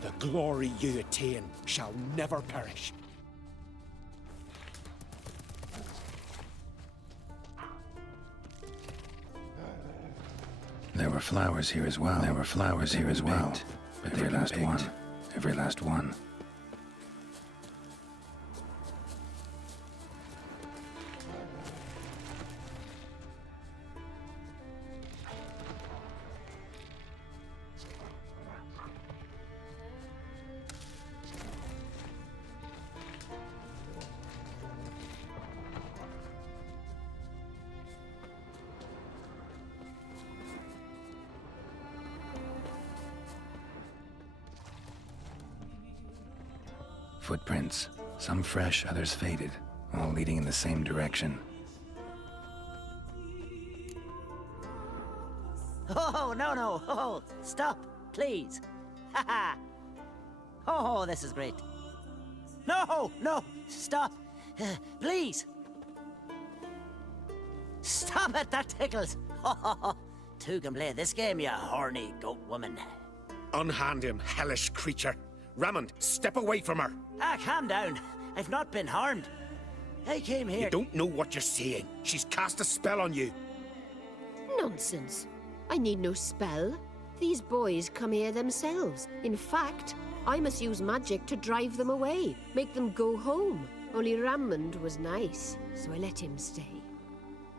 The glory you attain shall never perish. There were flowers here as well. There were flowers here as well. But every last one. Every last one. Footprints. Some fresh, others faded, all leading in the same direction. Oh, no. Oh, stop, please. Ha ha. Oh, this is great. No, stop. Please. Stop it, that tickles. Two can play this game, you horny goat woman. Unhand him, hellish creature. Ramond, step away from her. Calm down. I've not been harmed. I came here. You don't know what you're saying. She's cast a spell on you. Nonsense. I need no spell. These boys come here themselves. In fact, I must use magic to drive them away, make them go home. Only Rammond was nice, so I let him stay.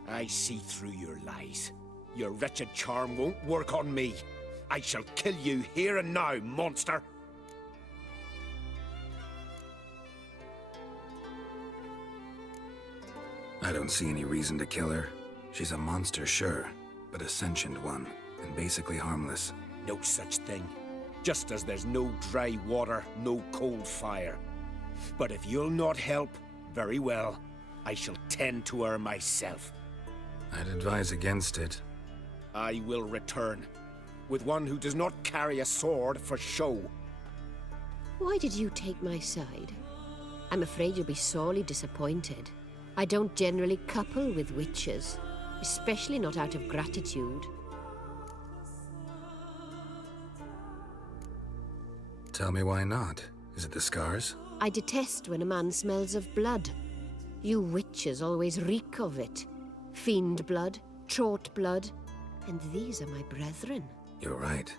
I see through your lies. Your wretched charm won't work on me. I shall kill you here and now, monster! I don't see any reason to kill her. She's a monster, sure, but a sentient one, and basically harmless. No such thing. Just as there's no dry water, no cold fire. But if you'll not help, very well. I shall tend to her myself. I'd advise against it. I will return, with one who does not carry a sword for show. Why did you take my side? I'm afraid you'll be sorely disappointed. I don't generally couple with witches, especially not out of gratitude. Tell me why not? Is it the scars? I detest when a man smells of blood. You witches always reek of it. Fiend blood, trot blood, and these are my brethren. You're right.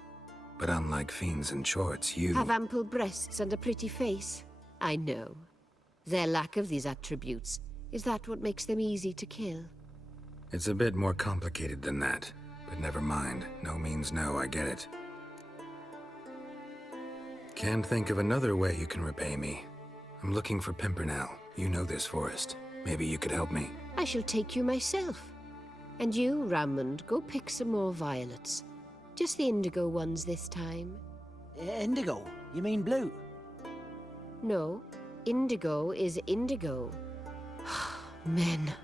But unlike fiends and chorts, you... Have ample breasts and a pretty face. I know. Their lack of these attributes, is that what makes them easy to kill? It's a bit more complicated than that. But never mind. No means no, I get it. Can't think of another way you can repay me. I'm looking for Pimpernel. You know this forest. Maybe you could help me. I shall take you myself. And you, Rammond, go pick some more violets. Just the indigo ones this time. Indigo? You mean blue? No, indigo is indigo. Men.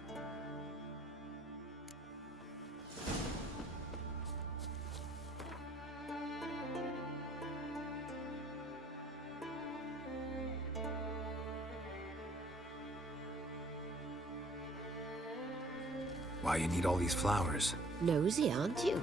Why you need all these flowers? Nosy, aren't you?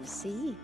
can see.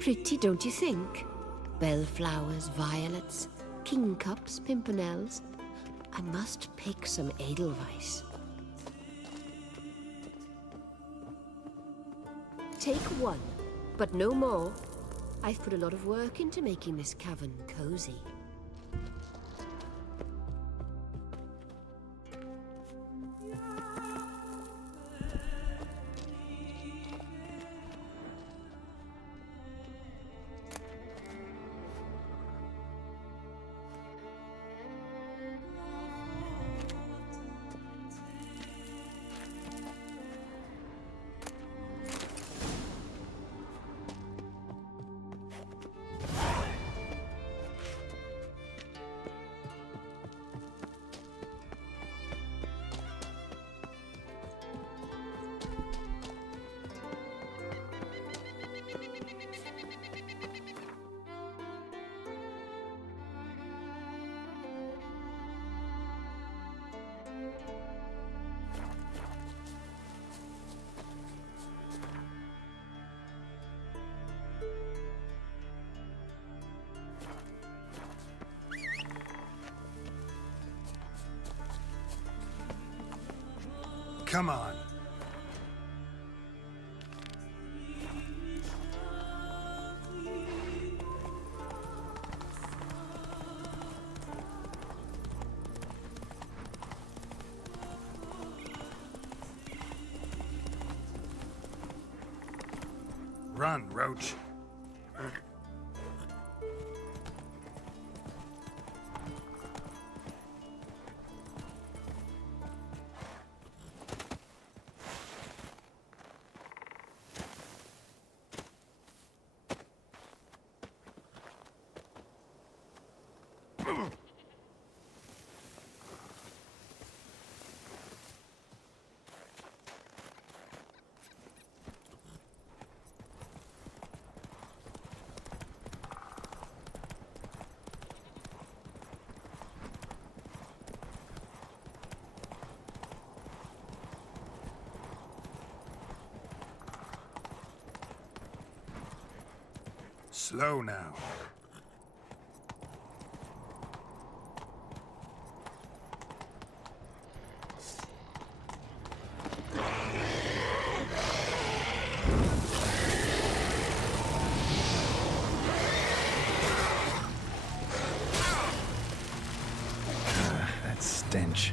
Pretty, don't you think? Bellflowers, violets, kingcups, pimpernels. I must pick some Edelweiss. Take one, but no more. I've put a lot of work into making this cavern cozy. Come on. Run, Roach. Slow now. That stench.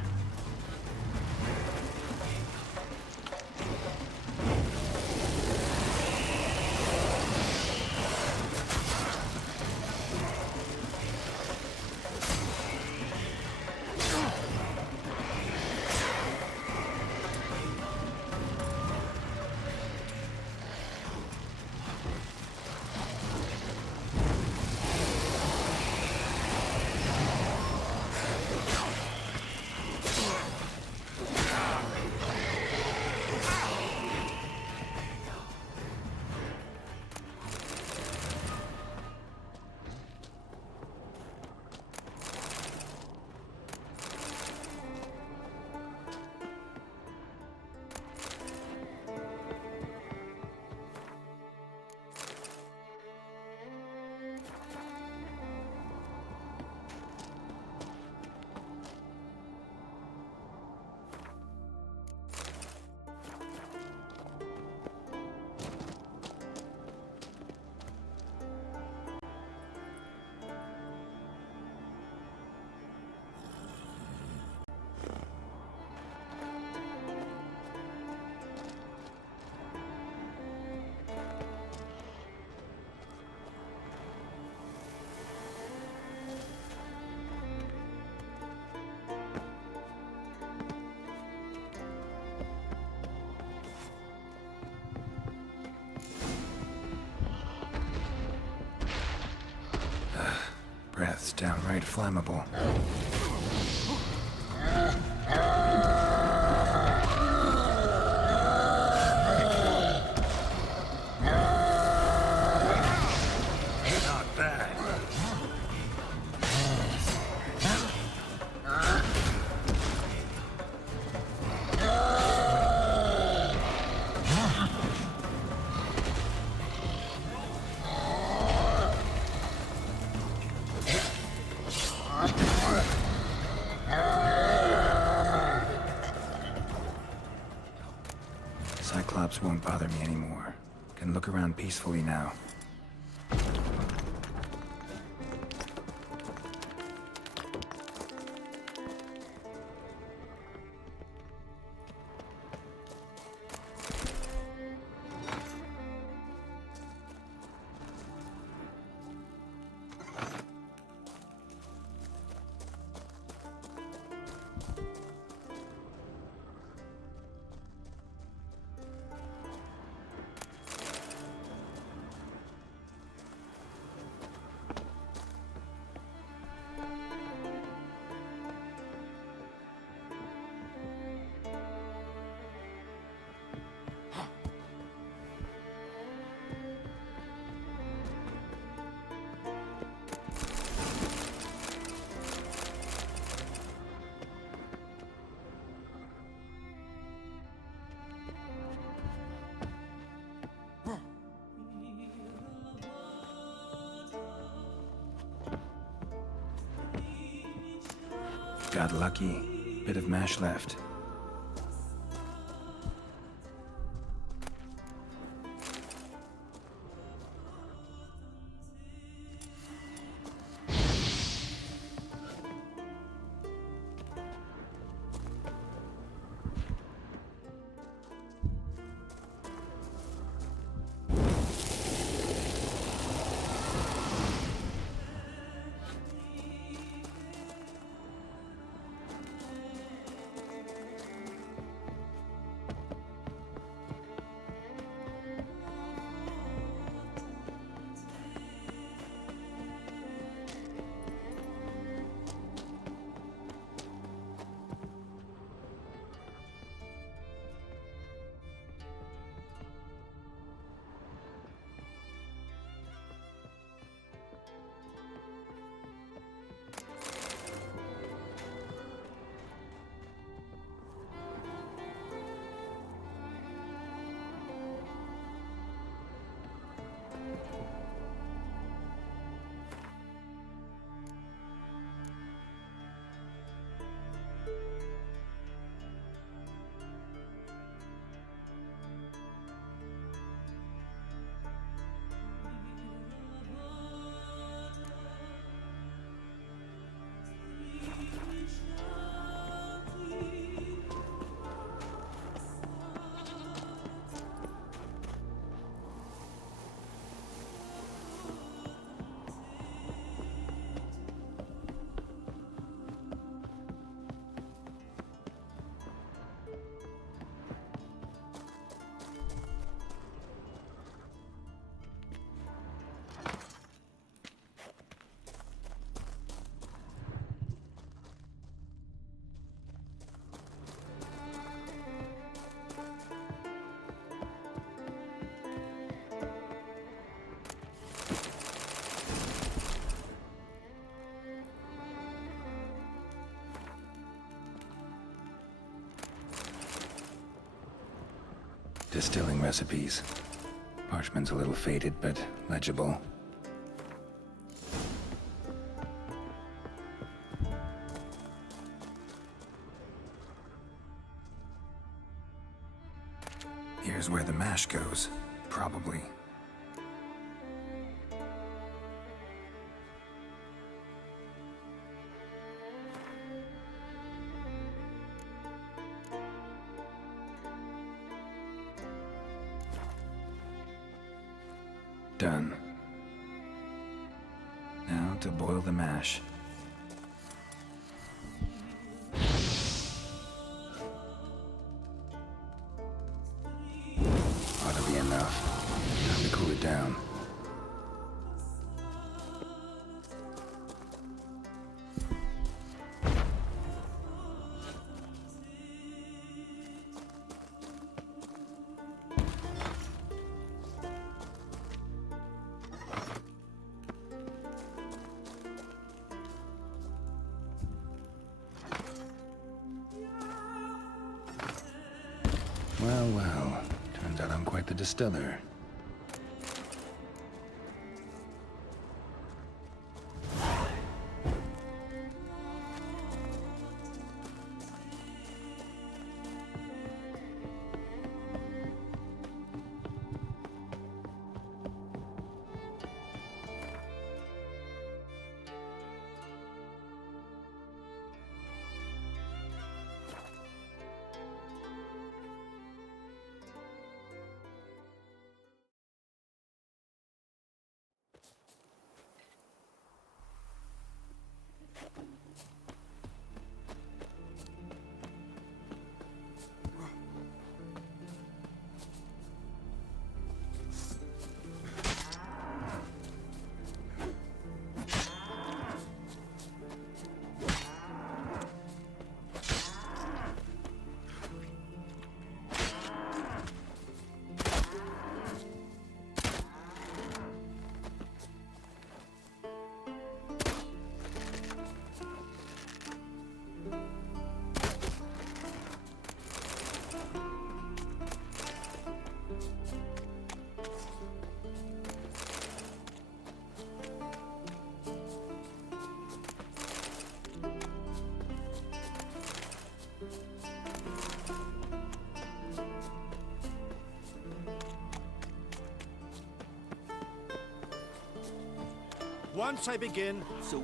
downright flammable. Not bad. Cyclops won't bother me anymore. Can look around peacefully now. Got lucky. Bit of mash left. Distilling recipes. Parchment's a little faded, but legible. Here's where the mash goes, probably. Done. Now to boil the mash. Ought to be enough. Time to cool it down. Well, well. Turns out I'm quite the distiller. Once I begin,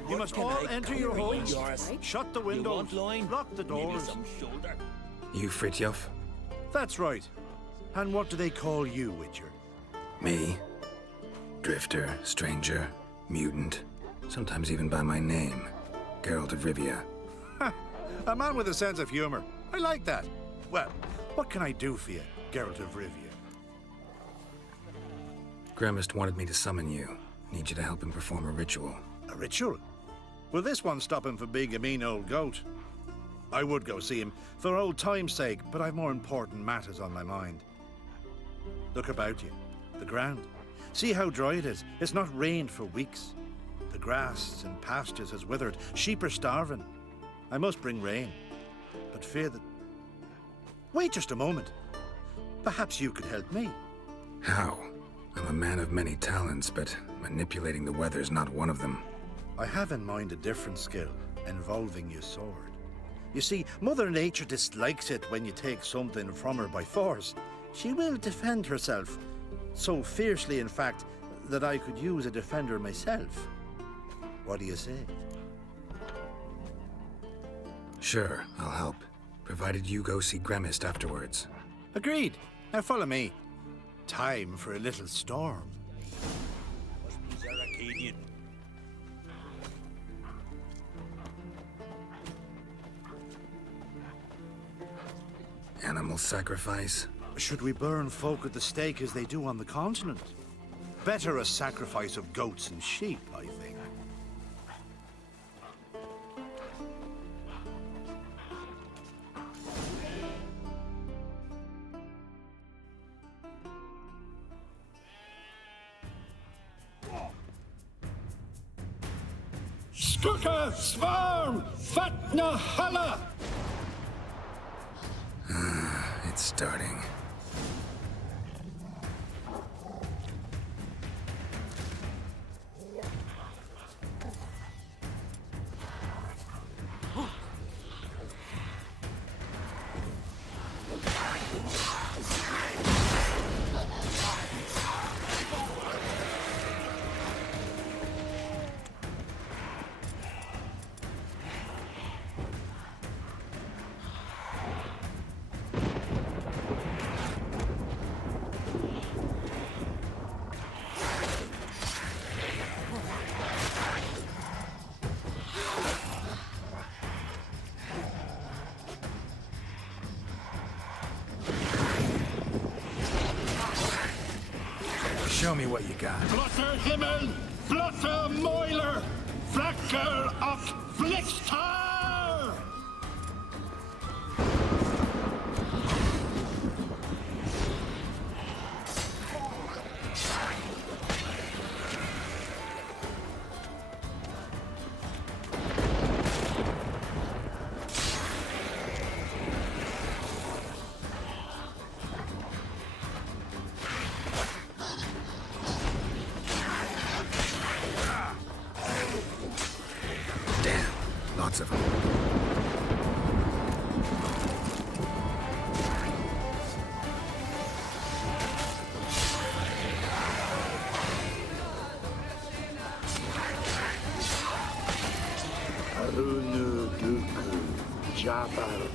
you must all enter your homes, shut the windows, lock the doors. You Fritjof? That's right. And what do they call you, Witcher? Me? Drifter, stranger, mutant, sometimes even by my name. Geralt of Rivia. A man with a sense of humor. I like that. Well, what can I do for you, Geralt of Rivia? Gremist wanted me to summon you. Need you to help him perform a ritual. A ritual? Will this one stop him from being a mean old goat? I would go see him for old time's sake, but I've more important matters on my mind. Look about you. The ground. See how dry it is. It's not rained for weeks. The grass and pastures has withered. Sheep are starving. I must bring rain, but fear that... Wait just a moment. Perhaps you could help me. How? I'm a man of many talents, but manipulating the weather's not one of them. I have in mind a different skill, involving your sword. You see, Mother Nature dislikes it when you take something from her by force. She will defend herself. So fiercely, in fact, that I could use a defender myself. What do you say? Sure, I'll help. Provided you go see Gremist afterwards. Agreed. Now follow me. Time for a little storm. Must be Zaracadian. Animal sacrifice? Should we burn folk at the stake as they do on the continent? Better a sacrifice of goats and sheep, I think. Skuka Svarm Fatna Hala! It's starting. Show me what you got. Blotter Himmel, Blotter Moiler, Flacker of Flixtar!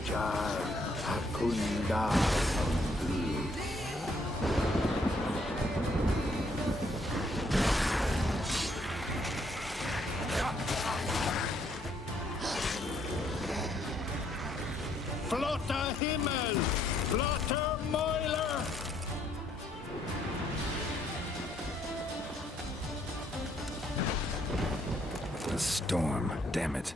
Jar Hakunda Sandu. Flotter Himmel! Flotter Meuler! A storm, damn it.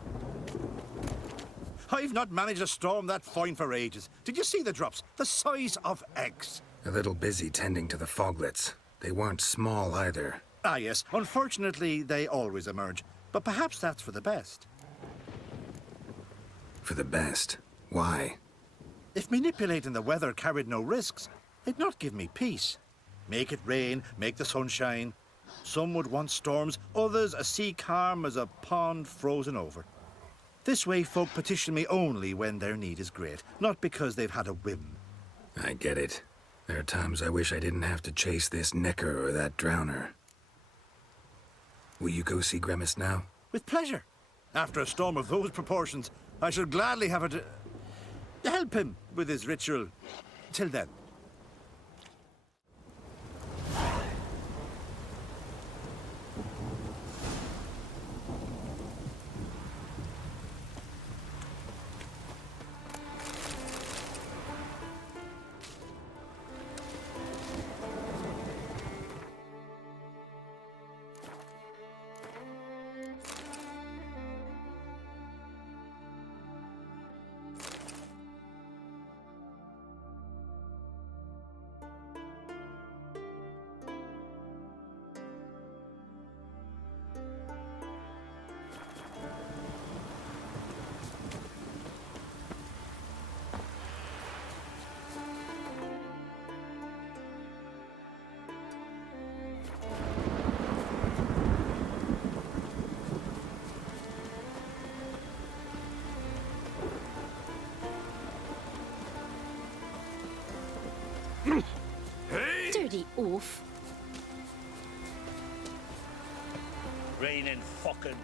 I've not managed a storm that fine for ages. Did you see the drops? The size of eggs. A little busy tending to the foglets. They weren't small either. Ah, yes. Unfortunately, they always emerge. But perhaps that's for the best. For the best. Why? If manipulating the weather carried no risks, it'd not give me peace. Make it rain, make the sun shine. Some would want storms, others a sea calm as a pond frozen over. This way folk petition me only when their need is great, not because they've had a whim. I get it. There are times I wish I didn't have to chase this necker or that drowner. Will you go see Grimace now? With pleasure. After a storm of those proportions, I shall gladly have it to help him with his ritual. Till then. Dirty oaf. Raining fucking.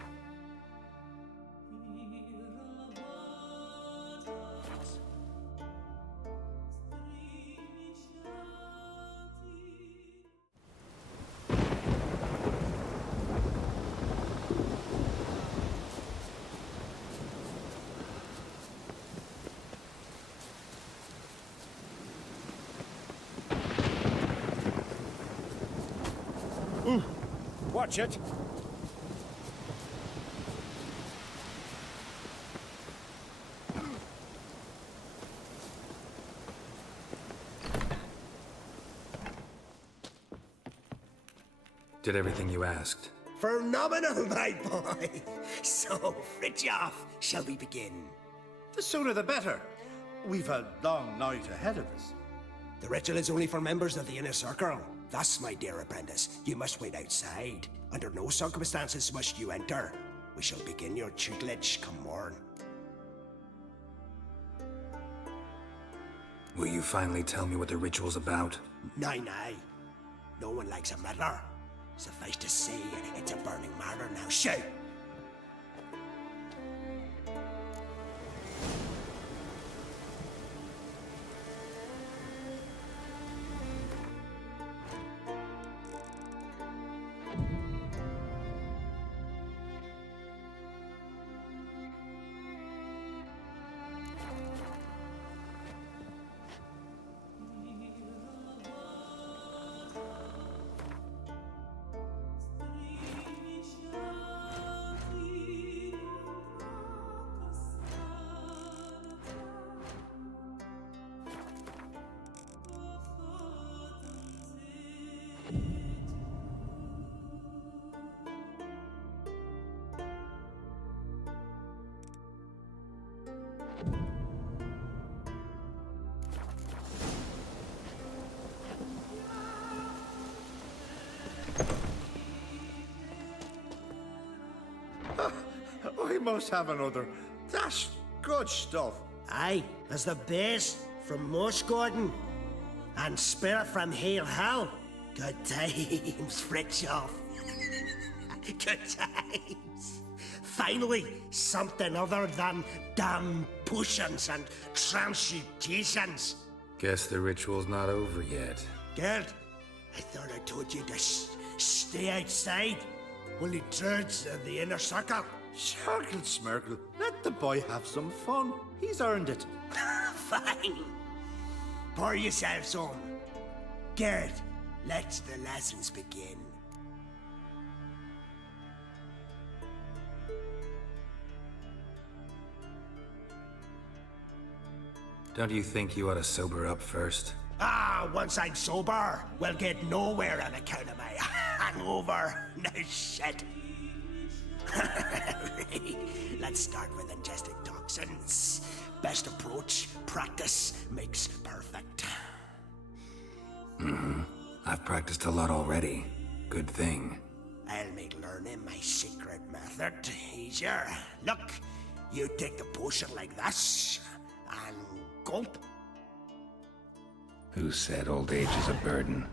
Watch it. Did everything you asked. Phenomenal, my boy. So, Fritjof, shall we begin? The sooner the better. We've a long night ahead of us. The ritual is only for members of the inner circle. Thus, my dear apprentice, you must wait outside. Under no circumstances must you enter. We shall begin your tutelage come morn. Will you finally tell me what the ritual's about? Nay. No one likes a meddler. Suffice to say, it's a burning matter now. Shout! We must have another. That's good stuff. Aye, as the base from Morsgordon and spirit from Hale Hill. Good times, Fritjof. Good times. Finally, something other than damn potions and transmutations. Guess the ritual's not over yet. Gerd, I thought I told you to stay outside. Only druids in the inner circle. Sharkle Smirkle, let the boy have some fun. He's earned it. Fine. Pour yourselves home. Gerd, let the lessons begin. Don't you think you ought to sober up first? Once I'm sober, we'll get nowhere on account of my hangover. No shit. Let's start with ingesting toxins. Best approach, practice makes perfect. I've practiced a lot already. Good thing. I'll make learning my secret method easier. Look, you take the potion like this, and gulp. Who said old age is a burden?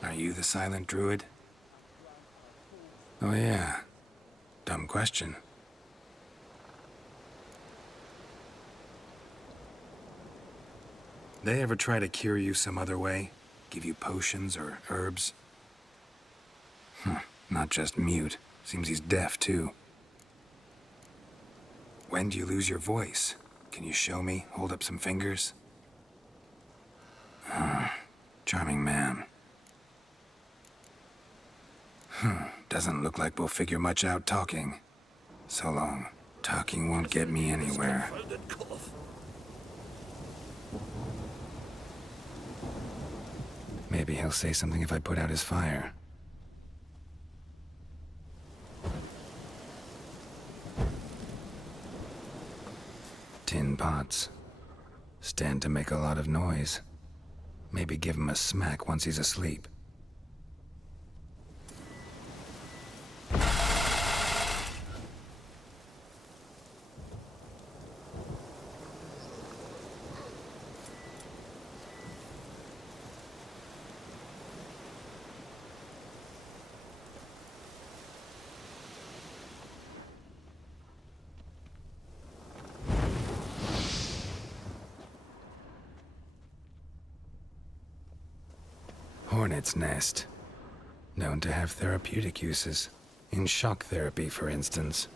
Are you the silent druid? Oh yeah. Dumb question. They ever try to cure you some other way? Give you potions or herbs? Not just mute. Seems he's deaf too. When do you lose your voice? Can you show me? Hold up some fingers? Charming man. Doesn't look like we'll figure much out talking. So long. Talking won't get me anywhere. Maybe he'll say something if I put out his fire. Tin pots. Stand to make a lot of noise. Maybe give him a smack once he's asleep. Hornet's nest. Known to have therapeutic uses. In shock therapy, for instance.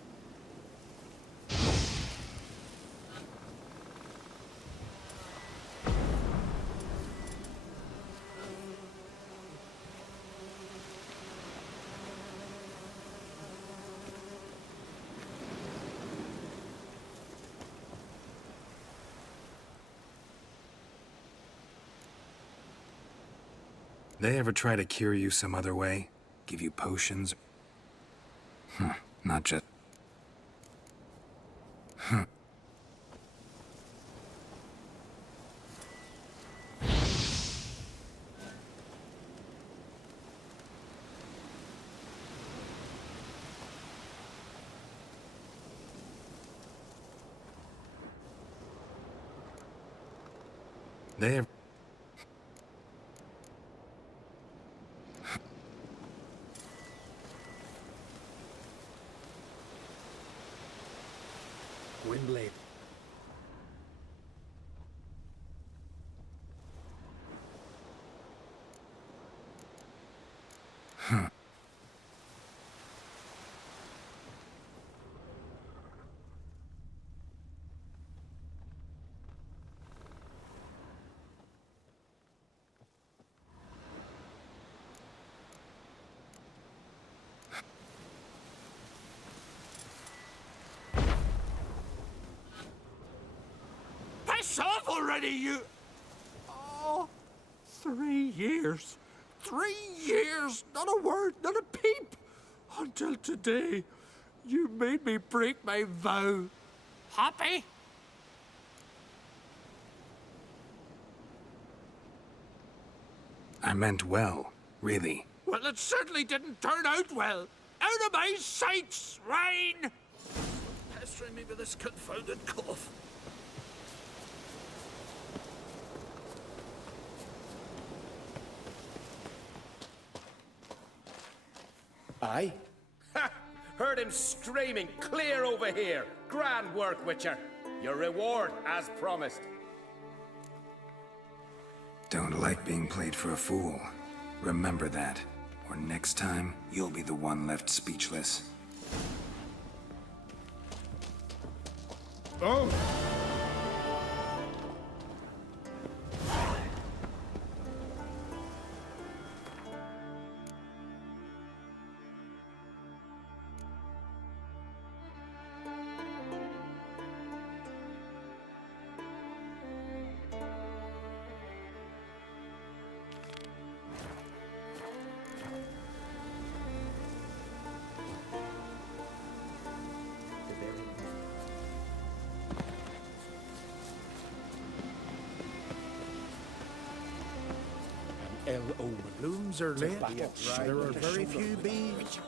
They ever try to cure you some other way? Give you potions? Not just... They ever... Windblade. yourself already, you... Oh, 3 years. 3 years! Not a word, not a peep! Until today, you made me break my vow. Happy? I meant well, really. Well, it certainly didn't turn out well. Out of my sight, swine! Pestering me with this confounded cough. Aye? Ha! Heard him screaming clear over here. Grand work, Witcher. Your reward, as promised. Don't like being played for a fool. Remember that, or next time, you'll be the one left speechless. Oh! L.O. blooms are late. There are very few bees.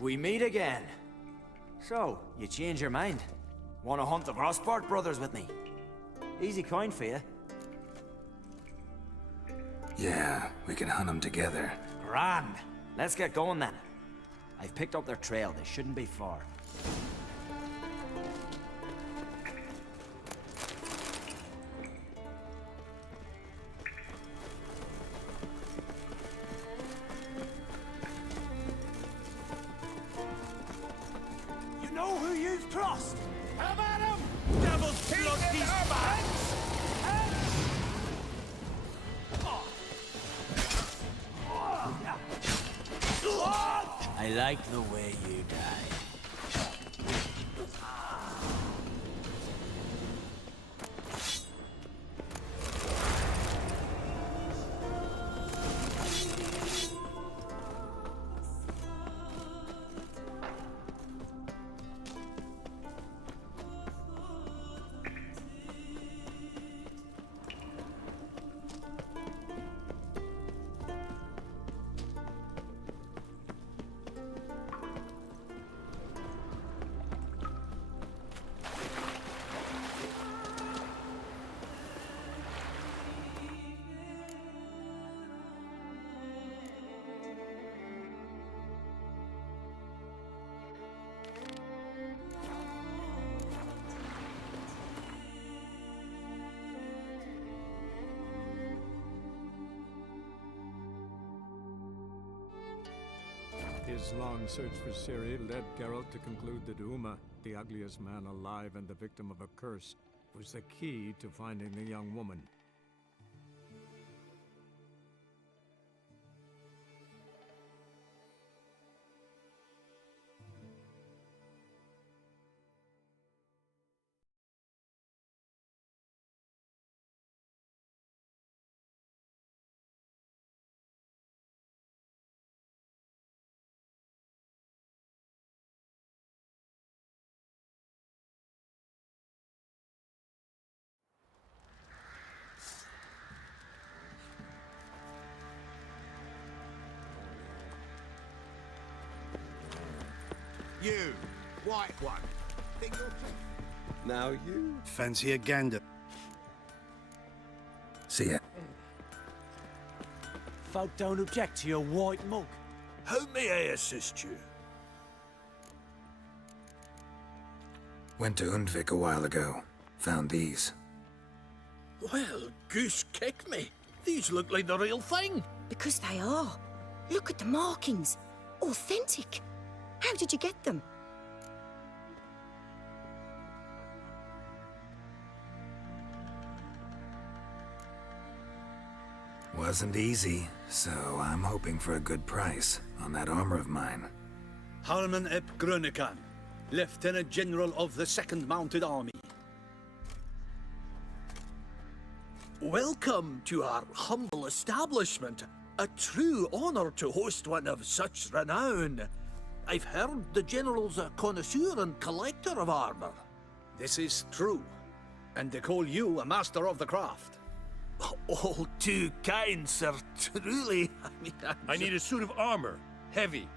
We meet again. So, you change your mind? Want to hunt the Grosport brothers with me? Easy coin for you. Yeah, we can hunt them together. Grand. Let's get going then. I've picked up their trail. They shouldn't be far. You know who you've crossed? Have at him! Devil's blood, these bags! I like the way you die. His long search for Ciri led Geralt to conclude that Uma, the ugliest man alive and the victim of a curse, was the key to finding the young woman. You, white one. Think you're Now you. fancy a gander? See ya. Folk don't object to your white mug. How may I assist you? Went to Undvik a while ago. Found these. Well, goose kick me. These look like the real thing. Because they are. Look at the markings. Authentic. How did you get them? Wasn't easy, so I'm hoping for a good price on that armor of mine. Harman ep Grönekan, Lieutenant General of the 2nd Mounted Army. Welcome to our humble establishment. A true honor to host one of such renown. I've heard the General's a connoisseur and collector of armor. This is true, and they call you a master of the craft. All too kind, sir. Truly. I need a suit of armor. Heavy.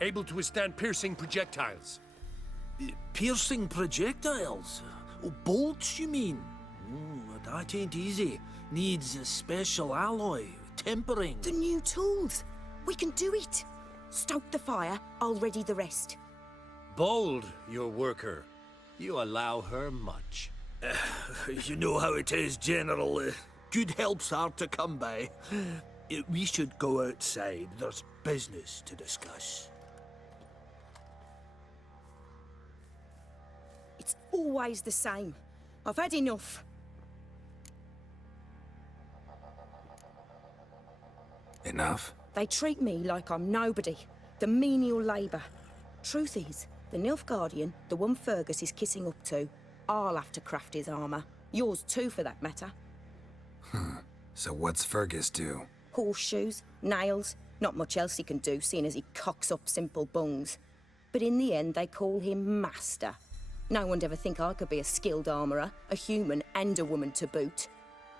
Able to withstand piercing projectiles. Piercing projectiles? Oh, bolts, you mean? That ain't easy. Needs a special alloy, tempering. The new tools. We can do it. Stoke the fire, I'll ready the rest. Bold, your worker. You allow her much. You know how it is, General. Good help's hard to come by. We should go outside. There's business to discuss. It's always the same. I've had enough. Enough? They treat me like I'm nobody. The menial labour. Truth is, the Nilfgaardian, the one Fergus is kissing up to, I'll have to craft his armour. Yours too, for that matter. So what's Fergus do? Horseshoes, nails, not much else he can do, seeing as he cocks up simple bungs. But in the end, they call him Master. No one'd ever think I could be a skilled armourer, a human and a woman to boot.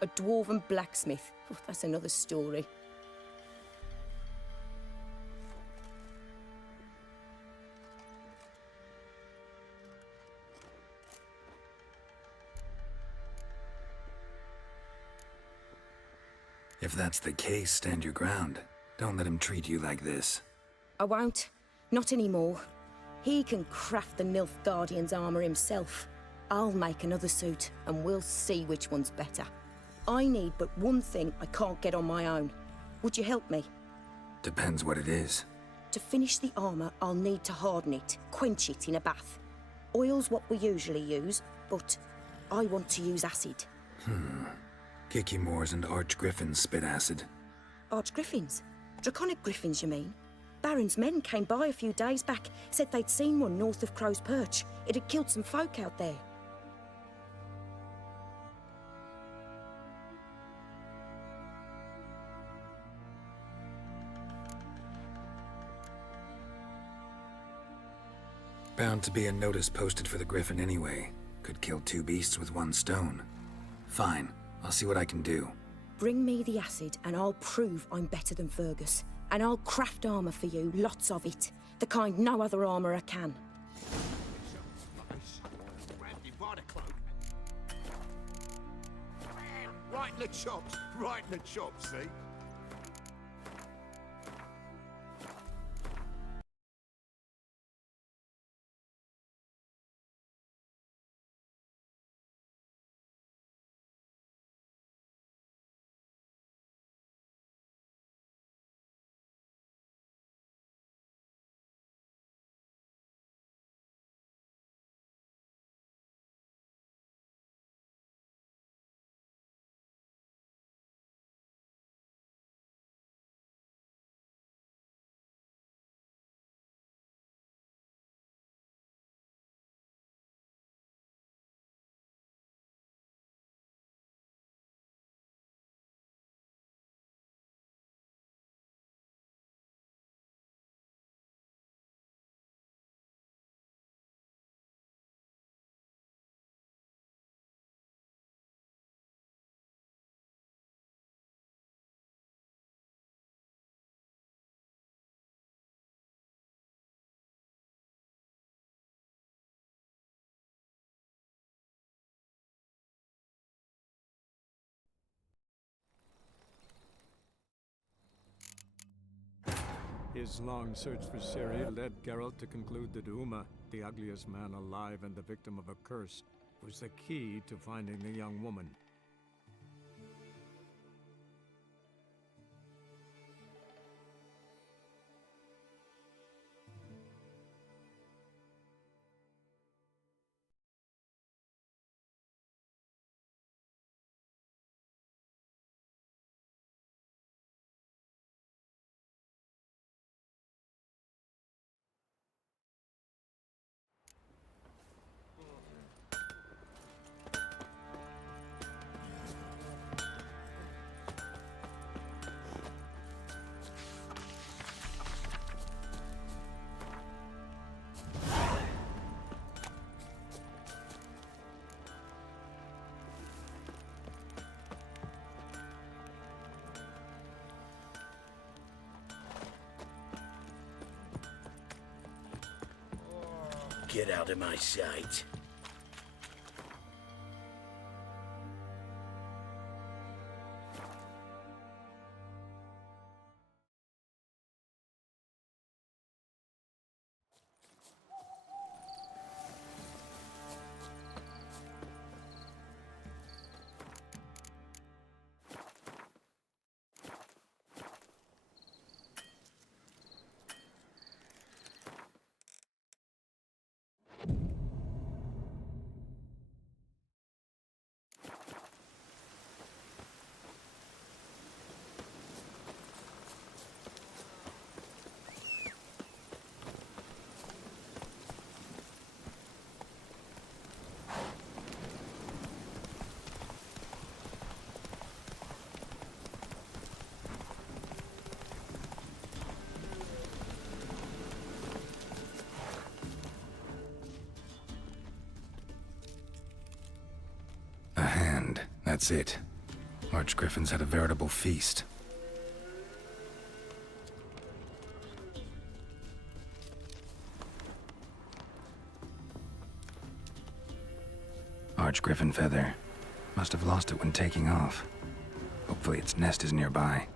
A dwarven blacksmith, that's another story. If that's the case, stand your ground. Don't let him treat you like this. I won't. Not anymore. He can craft the Nilfgaardian's armour himself. I'll make another suit, and we'll see which one's better. I need but one thing I can't get on my own. Would you help me? Depends what it is. To finish the armour, I'll need to harden it, quench it in a bath. Oil's what we usually use, but I want to use acid. Kikimors and Archgriffins spit acid. Archgriffins? Draconic griffins, you mean? Baron's men came by a few days back, said they'd seen one north of Crow's Perch. It had killed some folk out there. Bound to be a notice posted for the Griffin anyway. Could kill two beasts with one stone. Fine, I'll see what I can do. Bring me the acid and I'll prove I'm better than Fergus. And I'll craft armour for you, lots of it. The kind no other armourer can. Right in the chops, right in the chops, see? His long search for Ciri led Geralt to conclude that Uma, the ugliest man alive and the victim of a curse, was the key to finding the young woman. Get out of my sight. A hand. That's it. Archgriffins had a veritable feast. Archgriffin feather. Must have lost it when taking off. Hopefully its nest is nearby.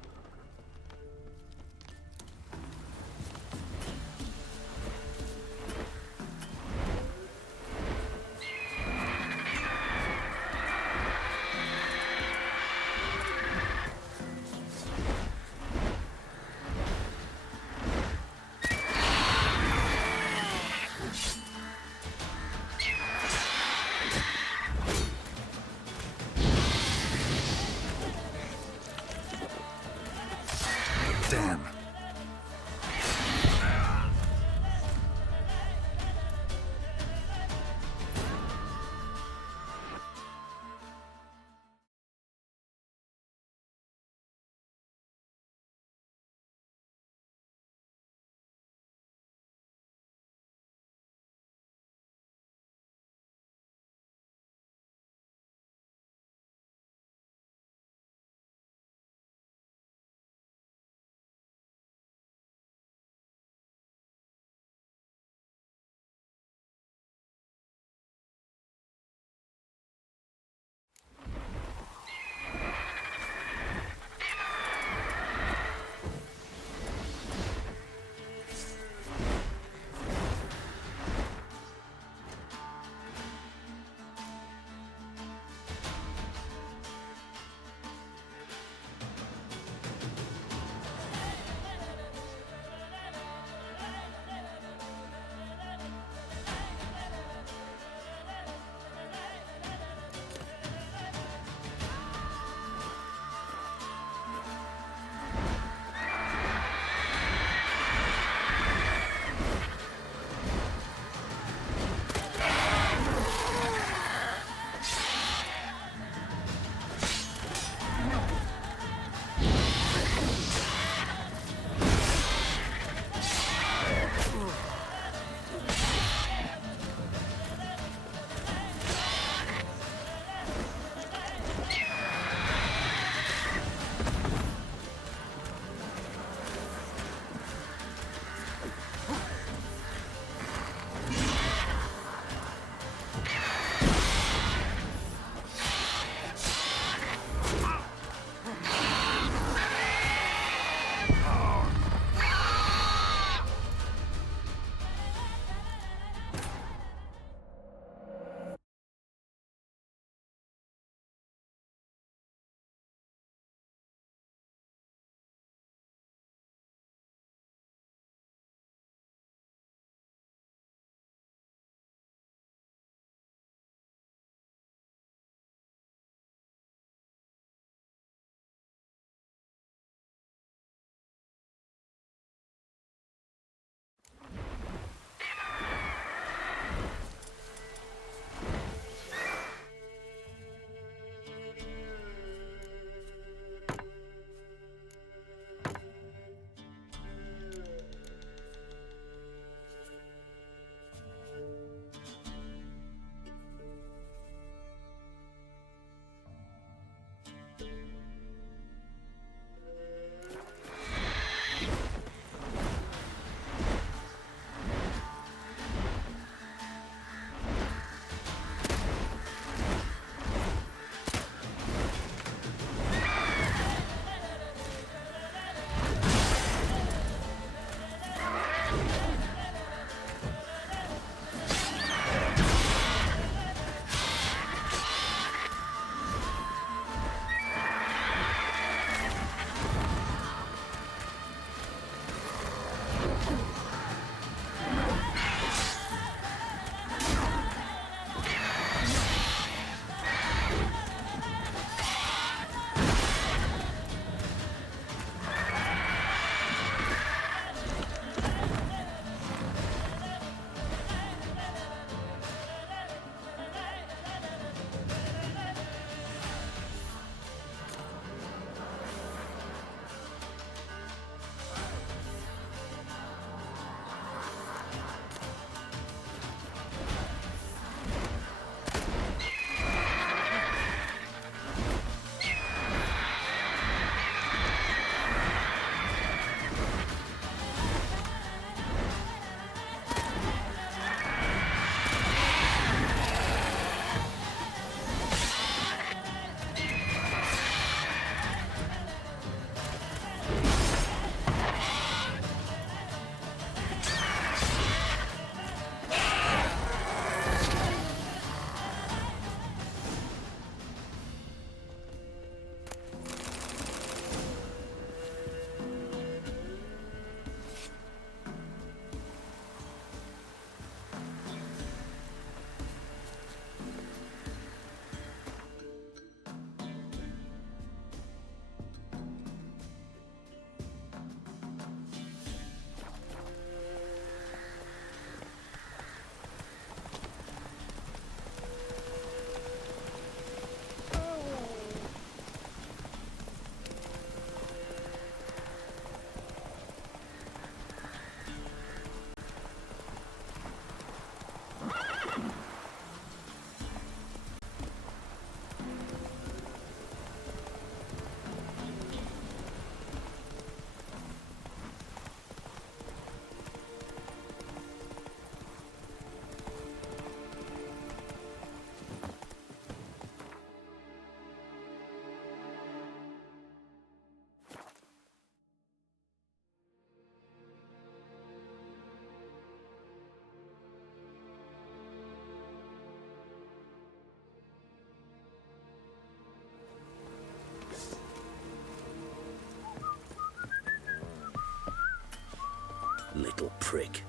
prick.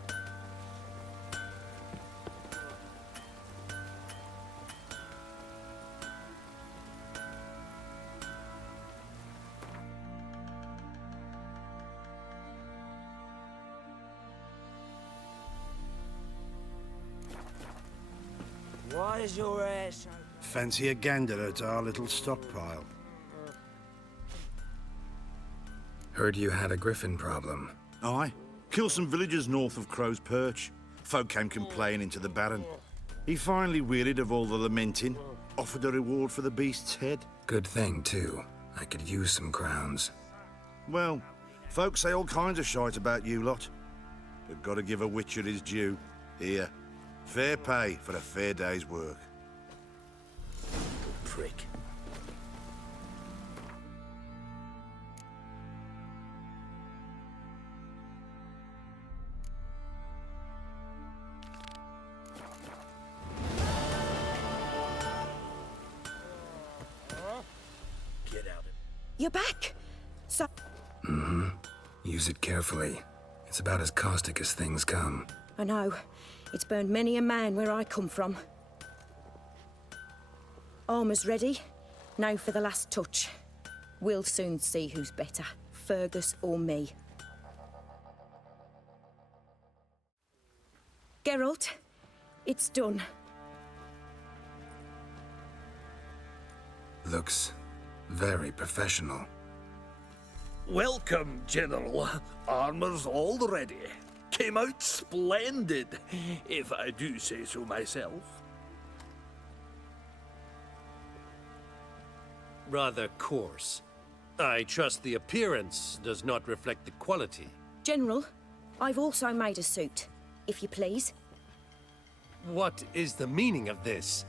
What is your ass? Fancy a gander at our little stockpile. Heard you had a griffin problem. Aye. Killed some villagers north of Crow's Perch. Folk came complaining to the Baron. He finally wearied of all the lamenting, offered a reward for the beast's head. Good thing, too. I could use some crowns. Well, folks say all kinds of shite about you lot. But gotta give a witcher his due. Here. Fair pay for a fair day's work. Prick. Get out of it. You're back! So... Mm-hmm. Use it carefully. It's about as caustic as things come. I know. It's burned many a man where I come from. Armour's ready. Now for the last touch. We'll soon see who's better, Fergus or me. Geralt, it's done. Looks very professional. Welcome, General. Armor's all ready. Came out splendid, if I do say so myself. Rather coarse. I trust the appearance does not reflect the quality. General, I've also made a suit, if you please. What is the meaning of this?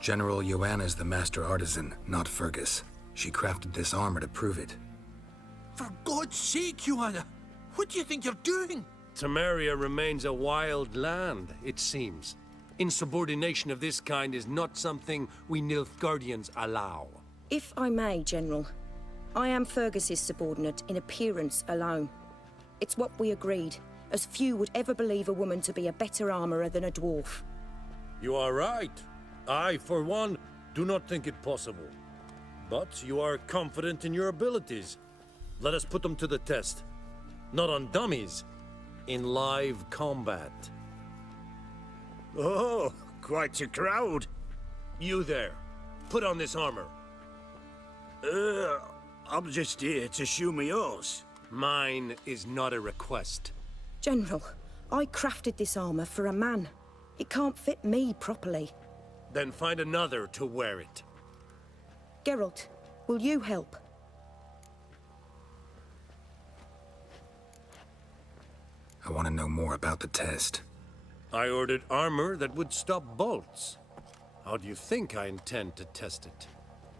General Joanna's the master artisan, not Fergus. She crafted this armor to prove it. For God's sake, Joanna! What do you think you're doing? Temeria remains a wild land, it seems. Insubordination of this kind is not something we Nilfgaardians allow. If I may, General, I am Fergus's subordinate in appearance alone. It's what we agreed, as few would ever believe a woman to be a better armorer than a dwarf. You are right. I, for one, do not think it possible. But you are confident in your abilities. Let us put them to the test. Not on dummies, in live combat. Oh, quite a crowd. You there, put on this armor. I'm just here to show me yours. Mine is not a request. General, I crafted this armor for a man. It can't fit me properly. Then find another to wear it. Geralt, will you help? I want to know more about the test. I ordered armor that would stop bolts. How do you think I intend to test it?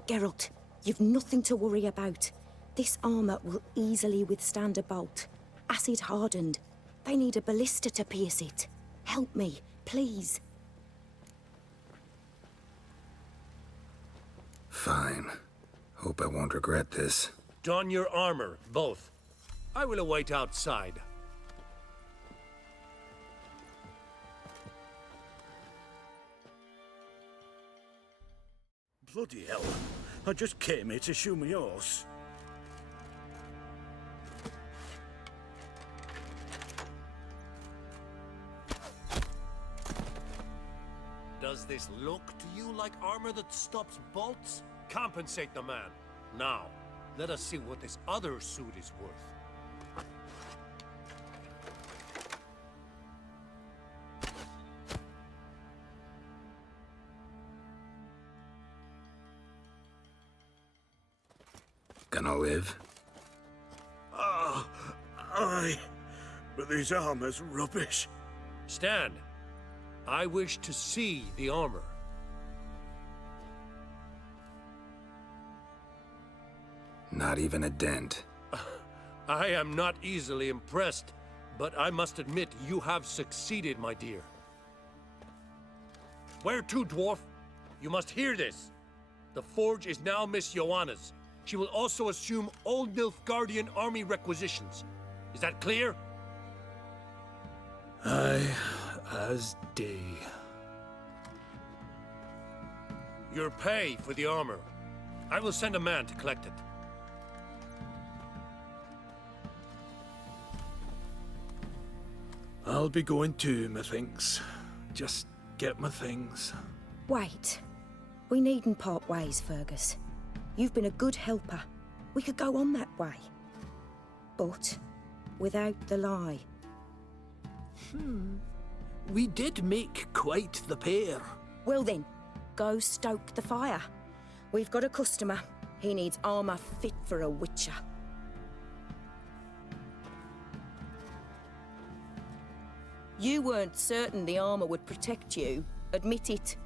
Geralt, you've nothing to worry about. This armor will easily withstand a bolt. Acid hardened. They need a ballista to pierce it. Help me, please. Fine. Hope I won't regret this. Don your armor, both. I will await outside. Bloody hell. I just came here to show me yours. Does this look to you like armor that stops bolts? Compensate the man. Now, let us see what this other suit is worth. Gonna live? Aye. But this armor's rubbish. Stand. I wish to see the armor. Not even a dent. I am not easily impressed. But I must admit, you have succeeded, my dear. Where to, dwarf? You must hear this. The forge is now Miss Joanna's. She will also assume all Nilfgaardian army requisitions. Is that clear? Aye, as day. Your pay for the armor. I will send a man to collect it. I'll be going too, methinks. Just get my things. Wait. We needn't part ways, Fergus. You've been a good helper. We could go on that way. But without the lie. We did make quite the pair. Well then, go stoke the fire. We've got a customer. He needs armor fit for a witcher. You weren't certain the armor would protect you. Admit it.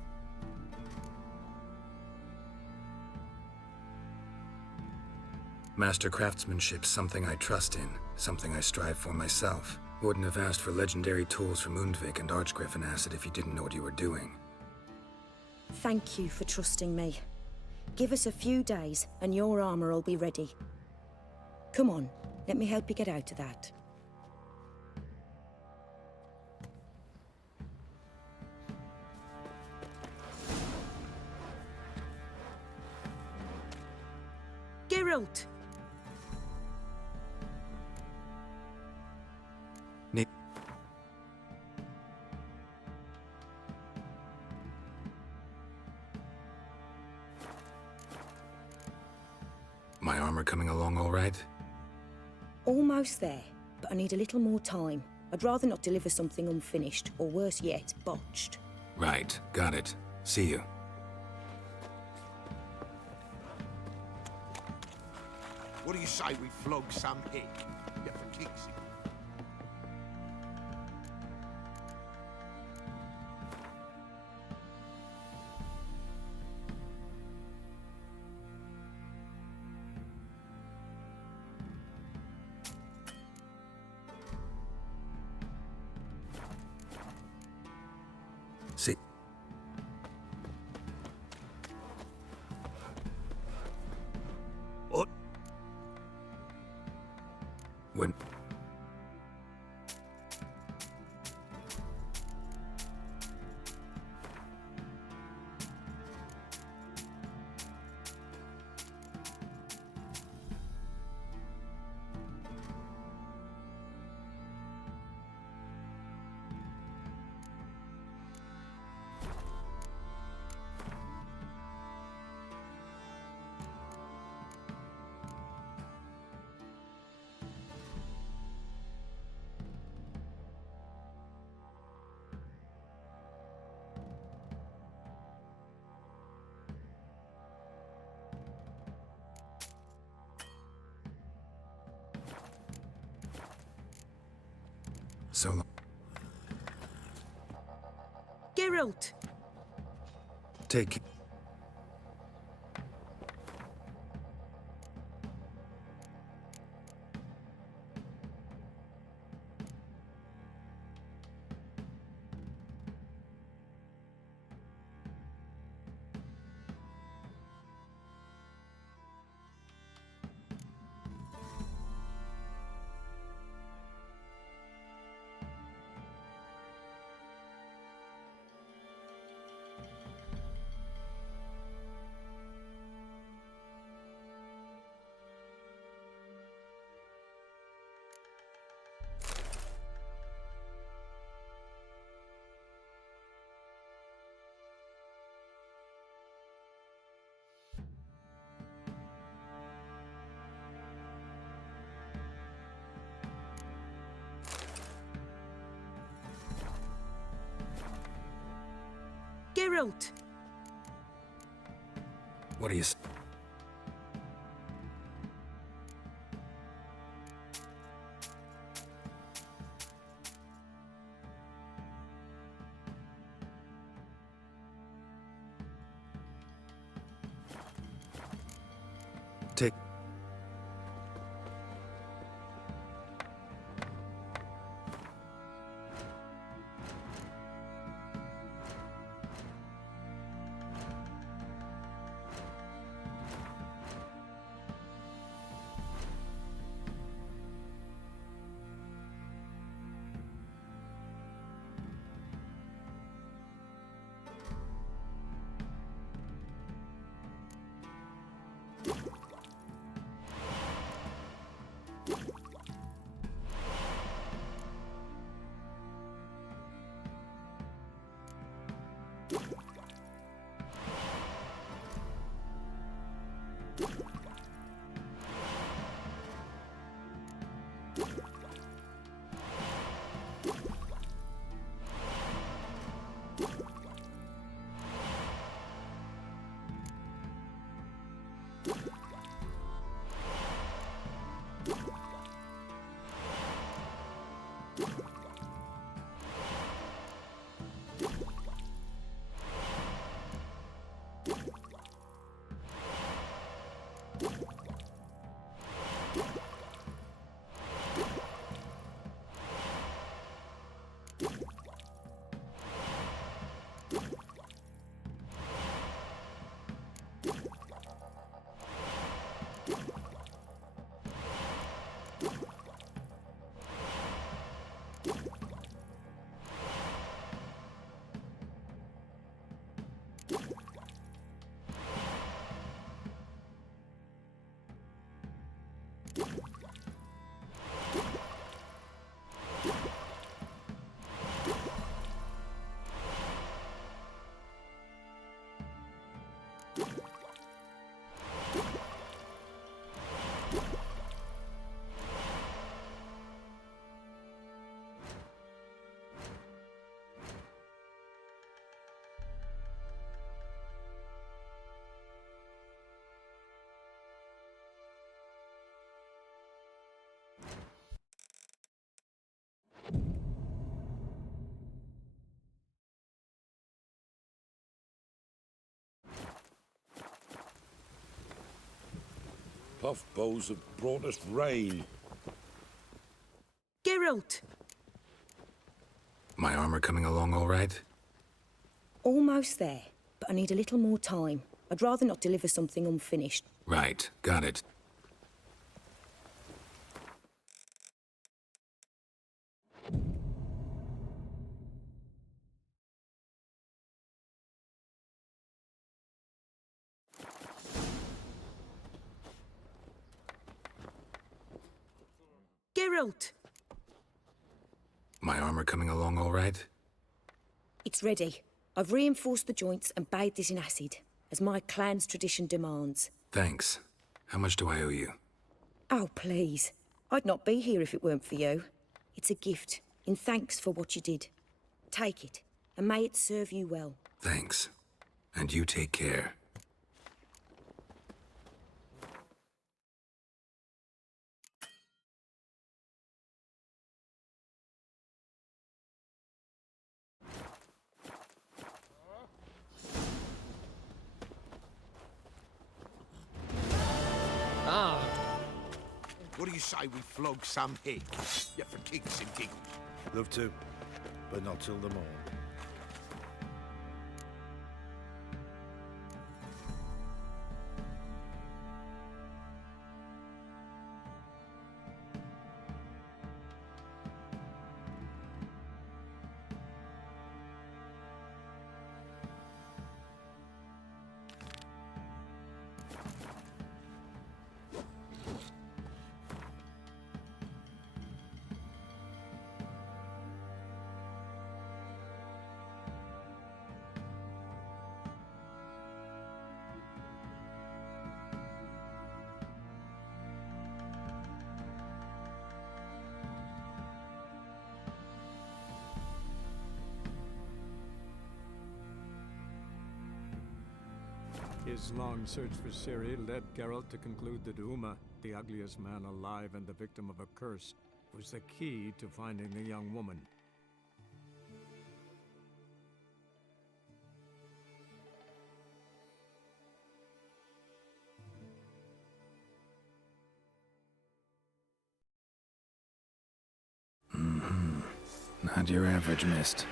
Master craftsmanship's something I trust in, something I strive for myself. Wouldn't have asked for legendary tools from Undvik and Archgriffin Acid if you didn't know what you were doing. Thank you for trusting me. Give us a few days and your armor will be ready. Come on, let me help you get out of that. Geralt! My armor coming along all right? Almost there, but I need a little more time. I'd rather not deliver something unfinished, or worse yet, botched. Right, got it. See you. What do you say we flog some pig? Yeah, for kicks sake. See. What? When... So long. Geralt! Take... Geralt! What do you... Take... Puff bows have brought us rain. Geralt! My armor coming along all right? Almost there, but I need a little more time. I'd rather not deliver something unfinished. Right, got it. Geralt! My armor coming along all right? It's ready. I've reinforced the joints and bathed it in acid, as my clan's tradition demands. Thanks. How much do I owe you? Oh, please. I'd not be here if it weren't for you. It's a gift, in thanks for what you did. Take it, and may it serve you well. Thanks. And you take care. What do you say we flog some head? Yeah, for kicks and giggles. Love to, but not till the morn. His long search for Ciri led Geralt to conclude that Uma, the ugliest man alive and the victim of a curse, was the key to finding the young woman. Not your average mist.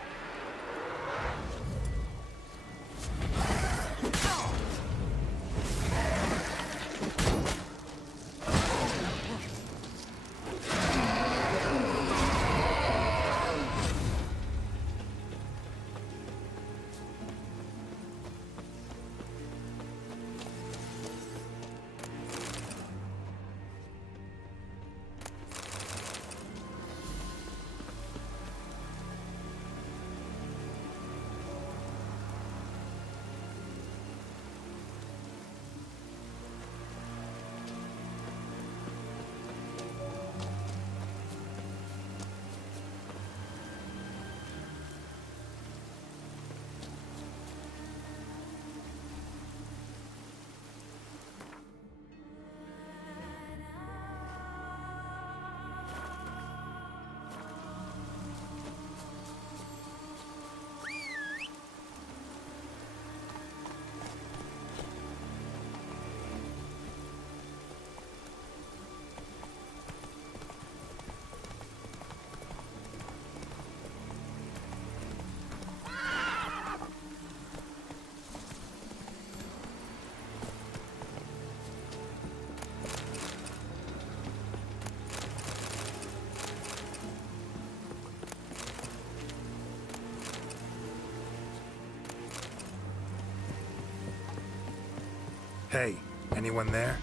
Hey, anyone there?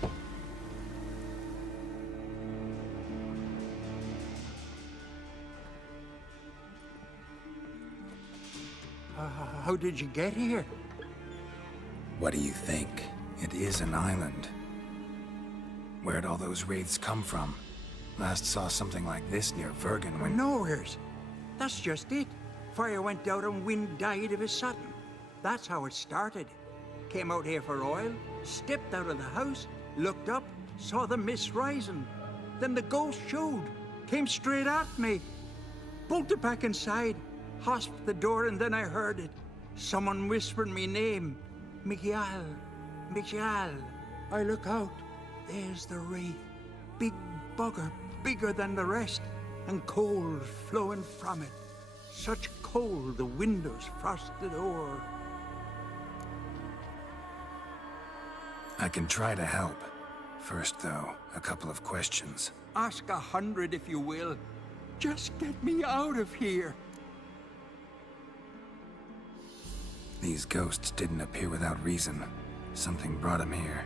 How did you get here? What do you think? It is an island. Where'd all those wraiths come from? Last saw something like this near Vergen when... Nowheres. That's just it. Fire went out and wind died of a sudden. That's how it started. Came out here for oil, stepped out of the house, looked up, saw the mist rising. Then the ghost showed, came straight at me. Bolted back inside, hosped the door, and then I heard it. Someone whispering me name. Miguel. Miguel. I look out. There's the wraith. Big bugger, bigger than the rest, and cold flowing from it. Such cold the windows frosted o'er. I can try to help. First, though, a couple of questions. Ask 100 if you will. Just get me out of here. These ghosts didn't appear without reason. Something brought them here.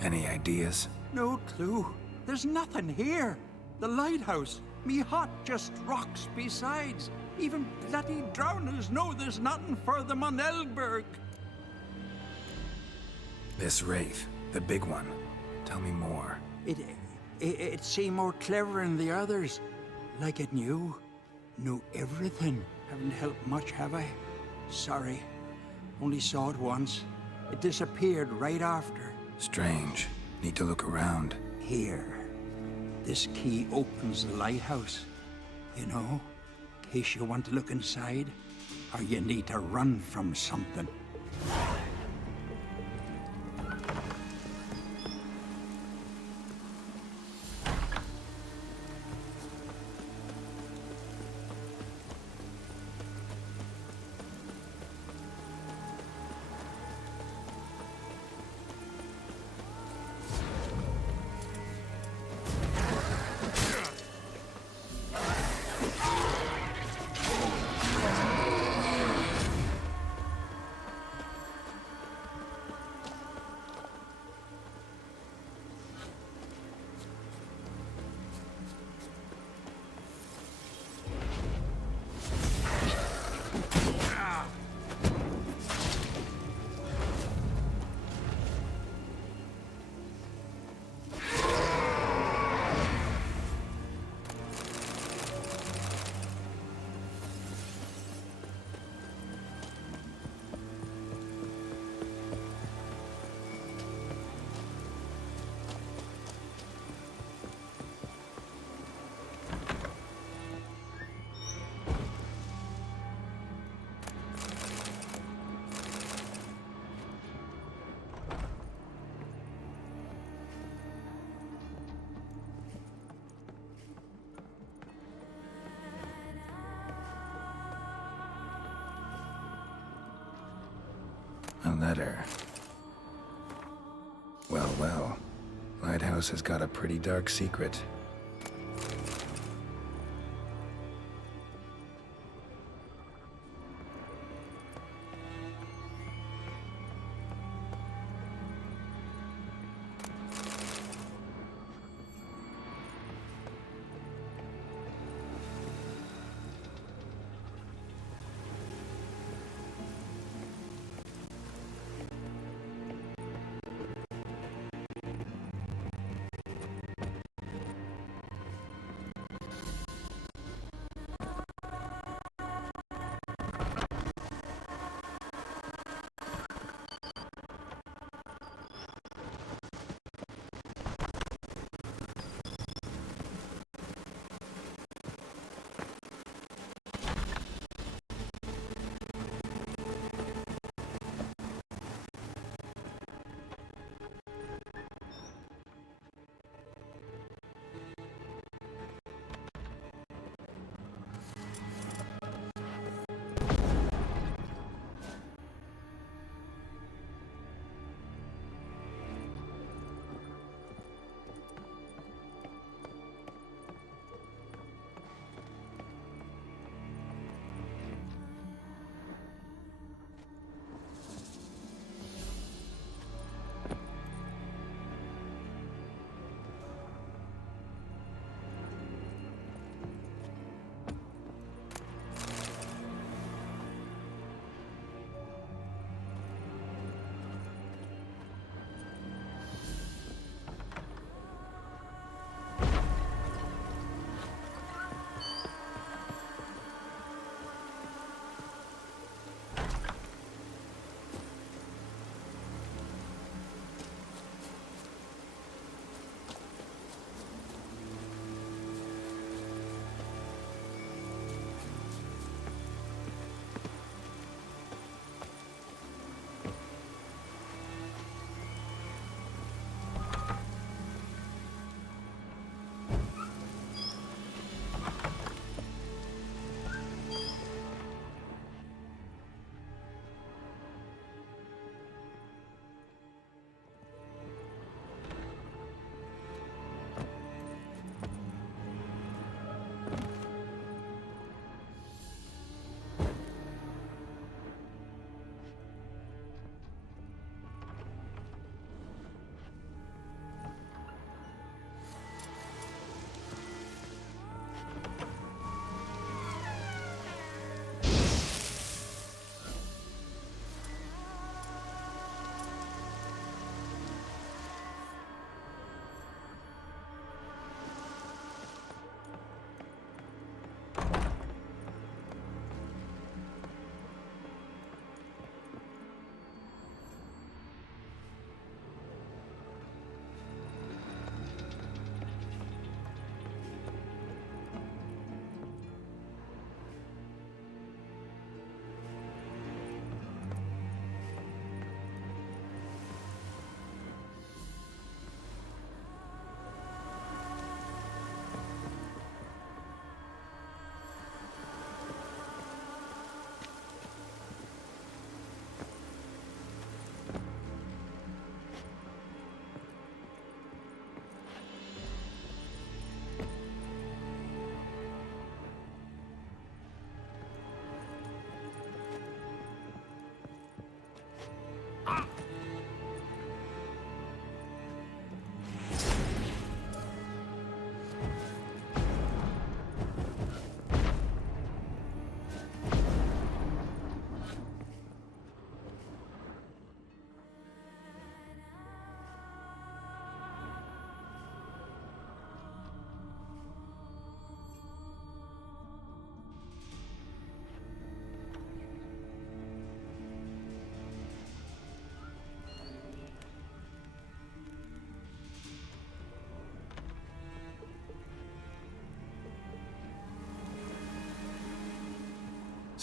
Any ideas? No clue. There's nothing here. The lighthouse, me hut just rocks besides. Even bloody drowners know there's nothing for them on Elberg. This wraith, the big one. Tell me more. It seemed more clever than the others. Like it knew everything. Haven't helped much, have I? Sorry. Only saw it once. It disappeared right after. Strange. Need to look around. Here. This key opens the lighthouse. You know, in case you want to look inside, or you need to run from something. A letter. Well, well. Lighthouse has got a pretty dark secret.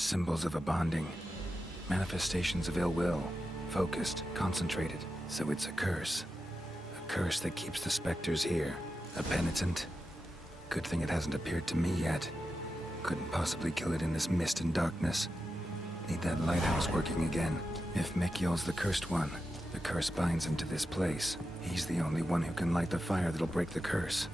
Symbols of a bonding. Manifestations of ill will. Focused, concentrated. So it's a curse. A curse that keeps the specters here. A penitent. Good thing it hasn't appeared to me yet. Couldn't possibly kill it in this mist and darkness. Need that lighthouse working again. If Mekiel's the cursed one, the curse binds him to this place. He's the only one who can light the fire that'll break the curse.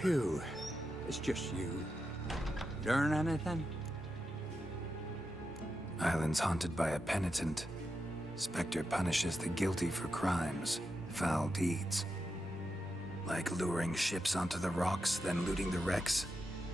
Phew. It's just you. Learn anything? Island's haunted by a penitent. Spectre punishes the guilty for crimes, foul deeds. Like luring ships onto the rocks, then looting the wrecks.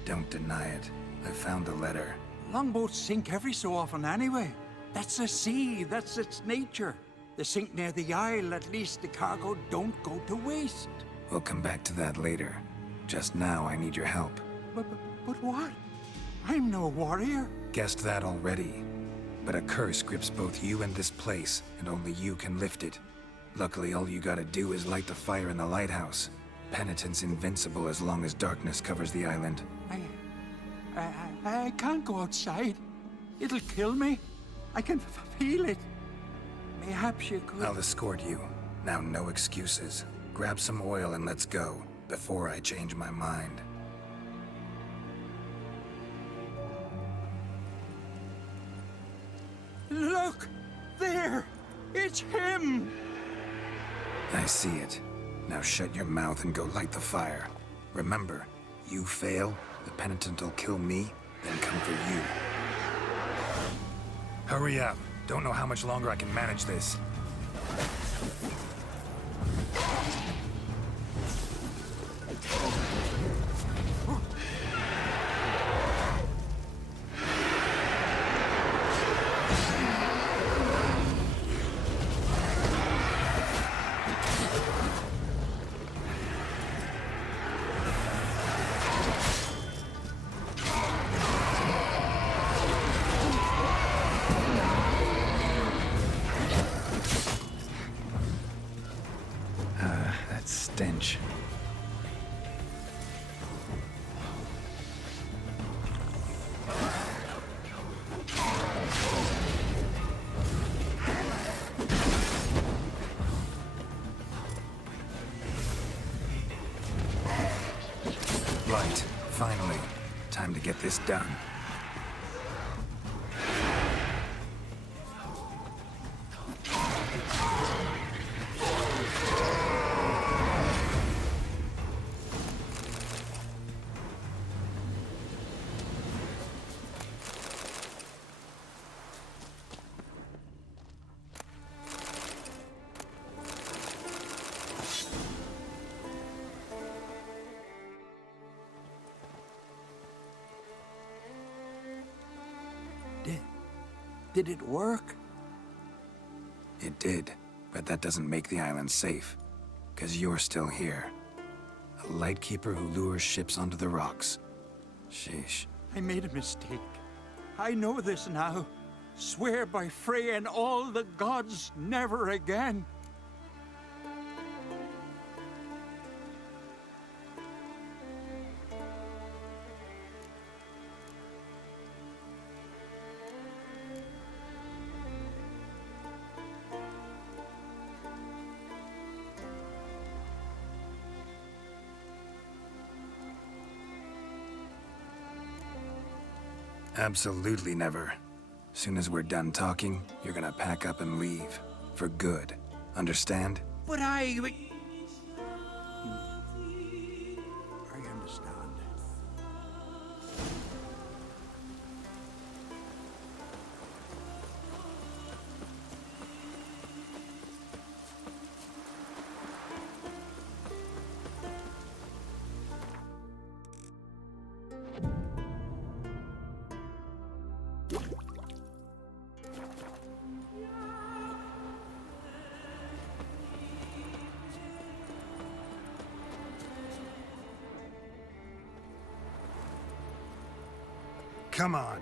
Don't deny it. I found the letter. Longboats sink every so often anyway. That's the sea, that's its nature. They sink near the isle, at least the cargo don't go to waste. We'll come back to that later. Just now, I need your help. But what? I'm no warrior. Guessed that already. But a curse grips both you and this place, and only you can lift it. Luckily, all you gotta do is light the fire in the lighthouse. Penitent's invincible as long as darkness covers the island. I can't go outside. It'll kill me. I can feel it. Perhaps you could... I'll escort you. Now, no excuses. Grab some oil and let's go, before I change my mind. Look! There! It's him! I see it. Now shut your mouth and go light the fire. Remember, you fail, the penitent will kill me, then come for you. Hurry up. Don't know how much longer I can manage this. Stench. Right, finally. Time to get this done. Did it work? It did, but that doesn't make the island safe. 'Cause you're still here. A lightkeeper who lures ships onto the rocks. Sheesh. I made a mistake. I know this now. Swear by Freya and all the gods, never again. Absolutely never. Soon as we're done talking, you're gonna pack up and leave. For good. Understand? But I understand. Come on.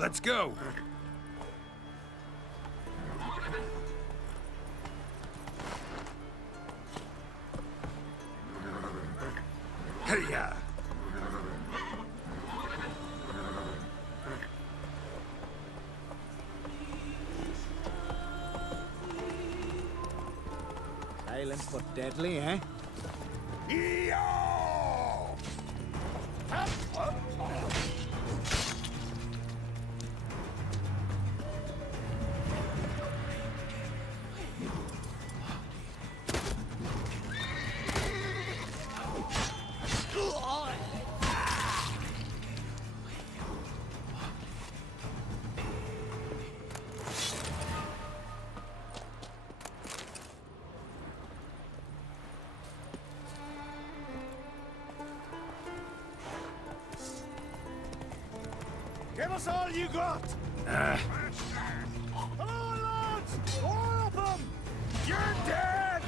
Let's go! Hey-ya! Silent but deadly, eh? Give us all you got! Come on, lads! More of them! You're dead!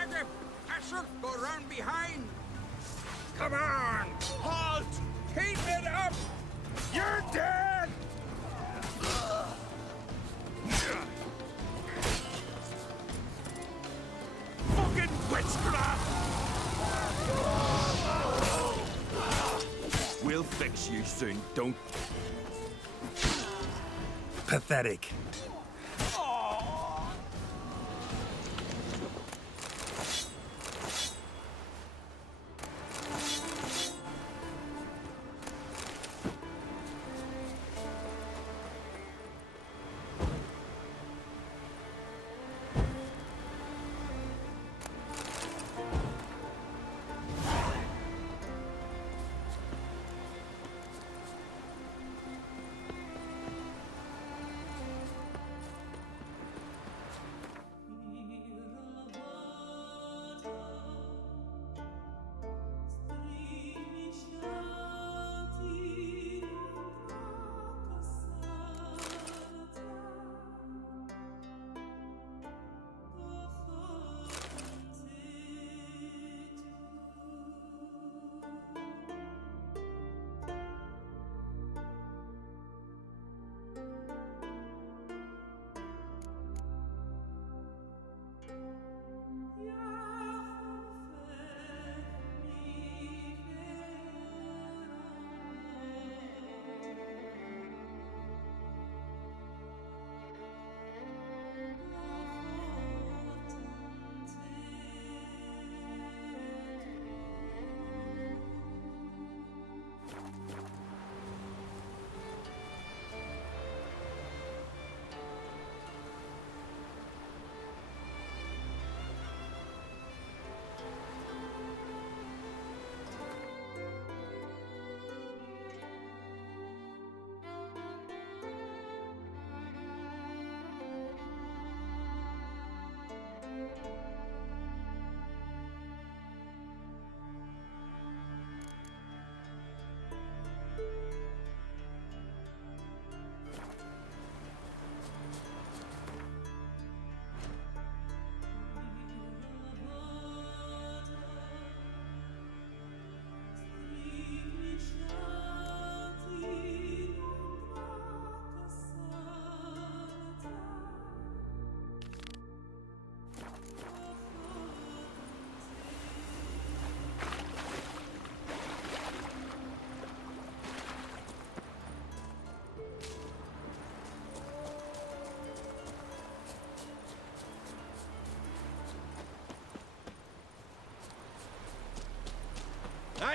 Adam, Asher, go round behind. Come on! Halt! Keep it up! You're dead! Fucking witchcraft! We'll fix you soon, don't... Pathetic.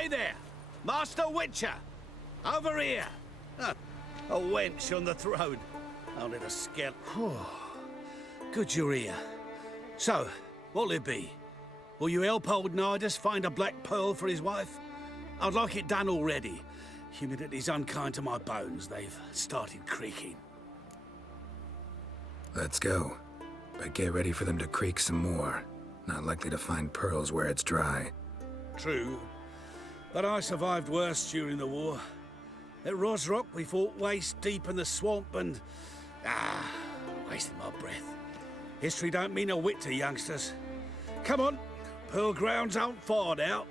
Hey there! Master Witcher! Over here! Huh, a wench on the throne. Only the skeleton. Good you're here. So, what'll it be? Will you help old Nidus find a black pearl for his wife? I'd like it done already. Humidity's unkind to my bones. They've started creaking. Let's go. But get ready for them to creak some more. Not likely to find pearls where it's dry. True. But I survived worse during the war. At Rosrock, we fought waist deep in the swamp and... wasting my breath. History don't mean a whit to youngsters. Come on, Pearl Grounds aren't far now.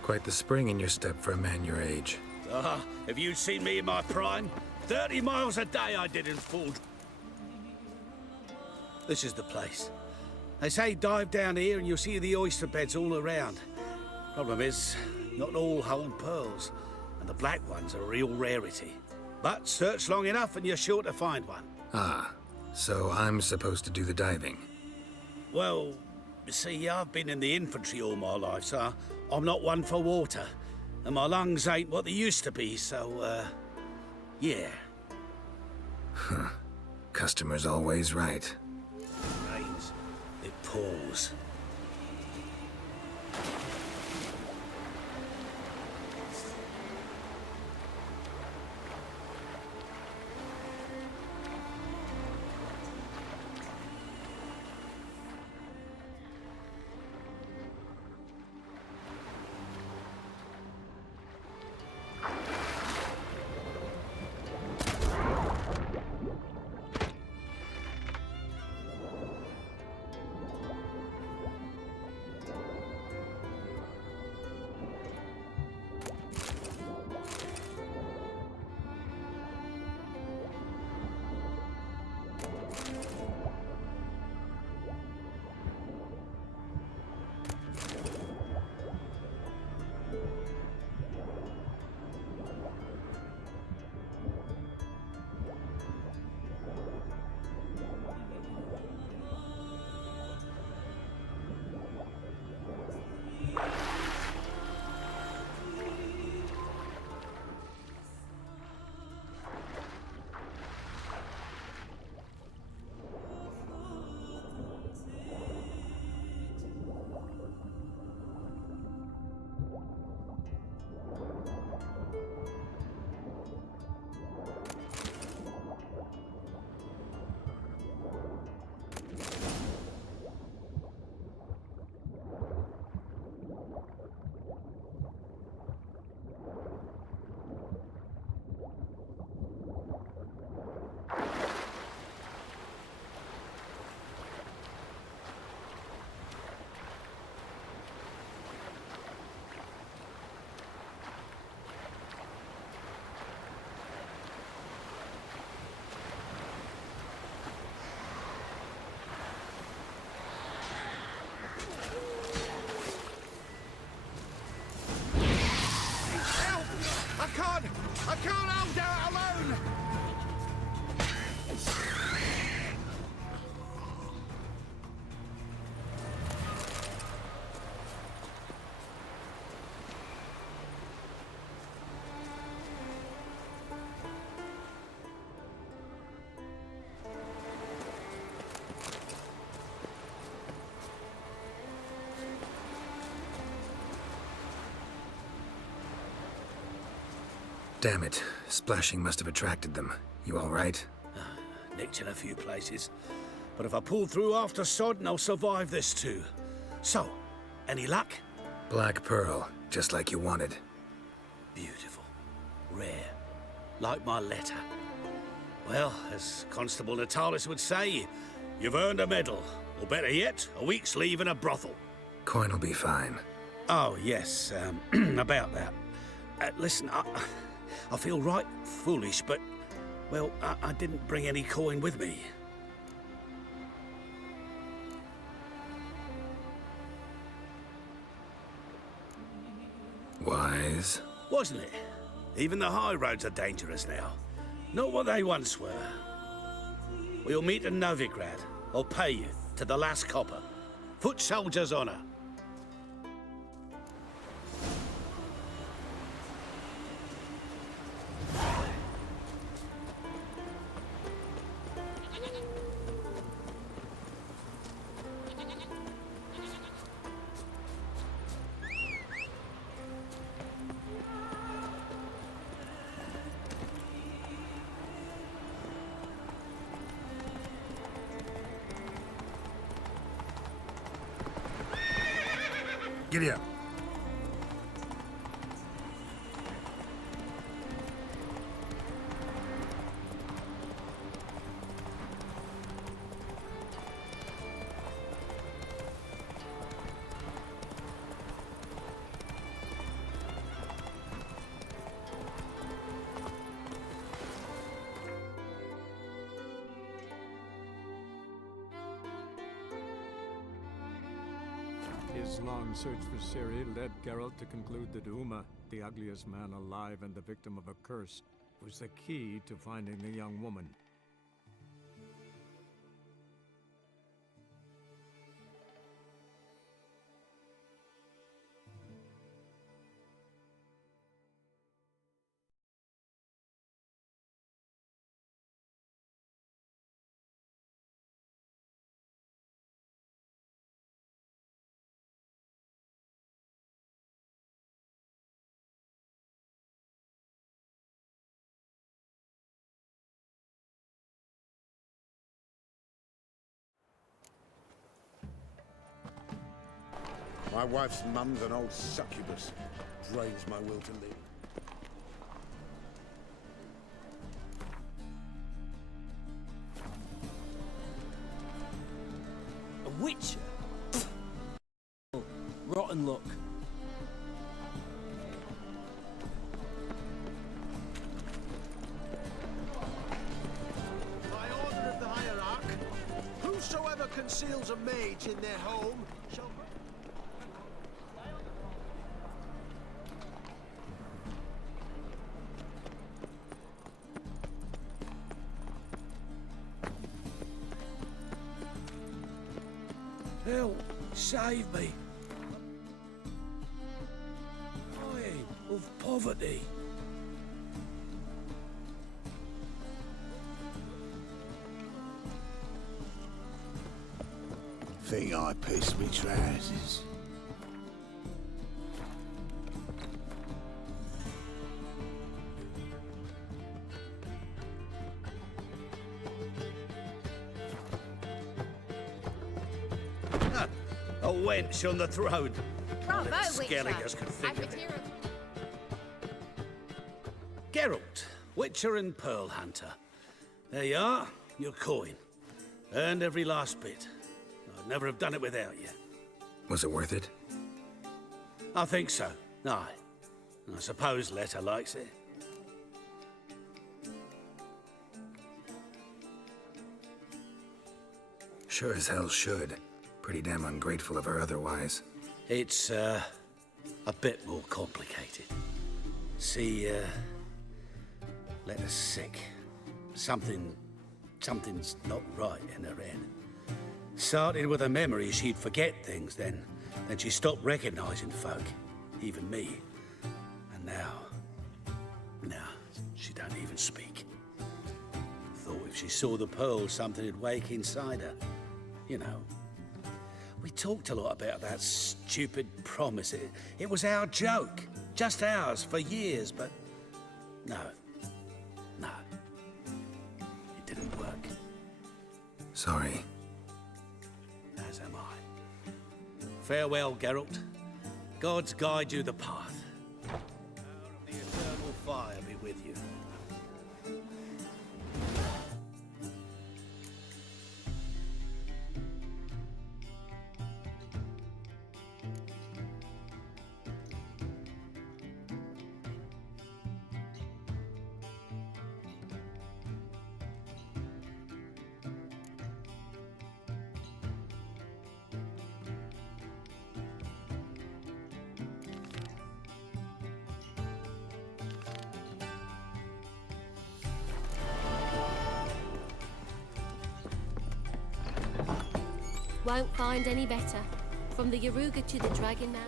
Quite the spring in your step for a man your age. Have you seen me in my prime? 30 miles a day I did in full... This is the place. They say dive down here and you'll see the oyster beds all around. Problem is, not all hold pearls, and the black ones are a real rarity. But search long enough and you're sure to find one. Ah, so I'm supposed to do the diving. Well, you see, I've been in the infantry all my life, so I'm not one for water. And my lungs ain't what they used to be, so, yeah. Huh. Customer's always right. Rains. It pours. I can't hold out alone! Damn it. Splashing must have attracted them. You all right? Nicked in a few places. But if I pull through after Sodden, I'll survive this too. So, any luck? Black Pearl, just like you wanted. Beautiful. Rare. Like my letter. Well, as Constable Natalis would say, you've earned a medal. Or better yet, a week's leave in a brothel. Coin will be fine. Oh, yes, about that. Listen, I feel right foolish, but, well, I didn't bring any coin with me. Wise. Wasn't it? Even the high roads are dangerous now. Not what they once were. We'll meet in Novigrad. I'll pay you, to the last copper. Foot soldier's honor. Giddy up. His long search for Ciri led Geralt to conclude that Uma, the ugliest man alive and the victim of a curse, was the key to finding the young woman. My wife's mum's an old succubus. Drains my will to live. A witcher? Rotten luck. By order of the hierarch, whosoever conceals a mage in their home shall... Help! Save me! Dying of poverty. Think I pissed me trousers. A wench on the throne. Bravo, Skelligers Witcher. could think I of could it. hear Geralt, Witcher and Pearl Hunter. There you are, your coin. Earned every last bit. I'd never have done it without you. Was it worth it? I think so. Aye. I suppose Letta likes it. Sure as hell should. Pretty damn ungrateful of her otherwise. It's, a bit more complicated. See, Letta's sick. Something's not right in her head. Started with a memory she'd forget things, then she stopped recognizing folk, even me. And now, she don't even speak. Thought if she saw the pearl, something'd wake inside her. You know. We talked a lot about that stupid promise. It was our joke. Just ours for years, but no. It didn't work. Sorry. As am I. Farewell, Geralt. Gods guide you the path. The eternal fire be with you. Won't find any better. From the Yaruga to the Dragon Man.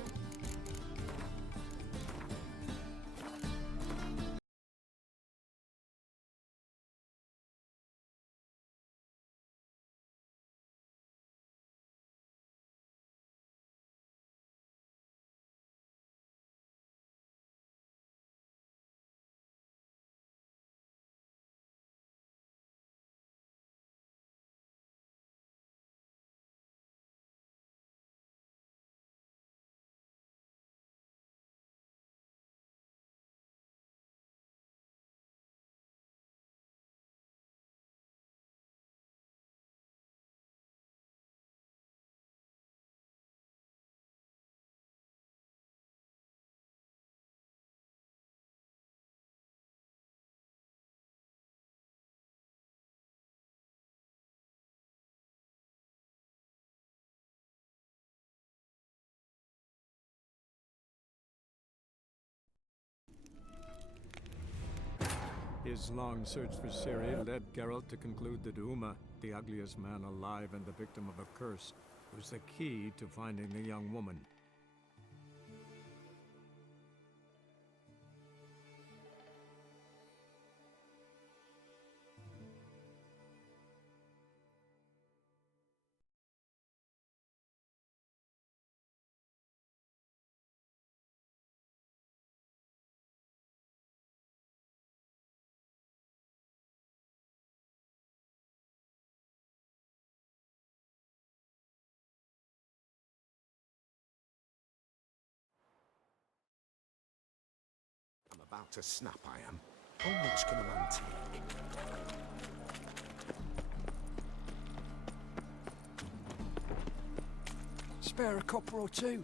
His long search for Ciri led Geralt to conclude that Uma, the ugliest man alive and the victim of a curse, was the key to finding the young woman. About to snap, I am. How much can a man take? Spare a copper or two.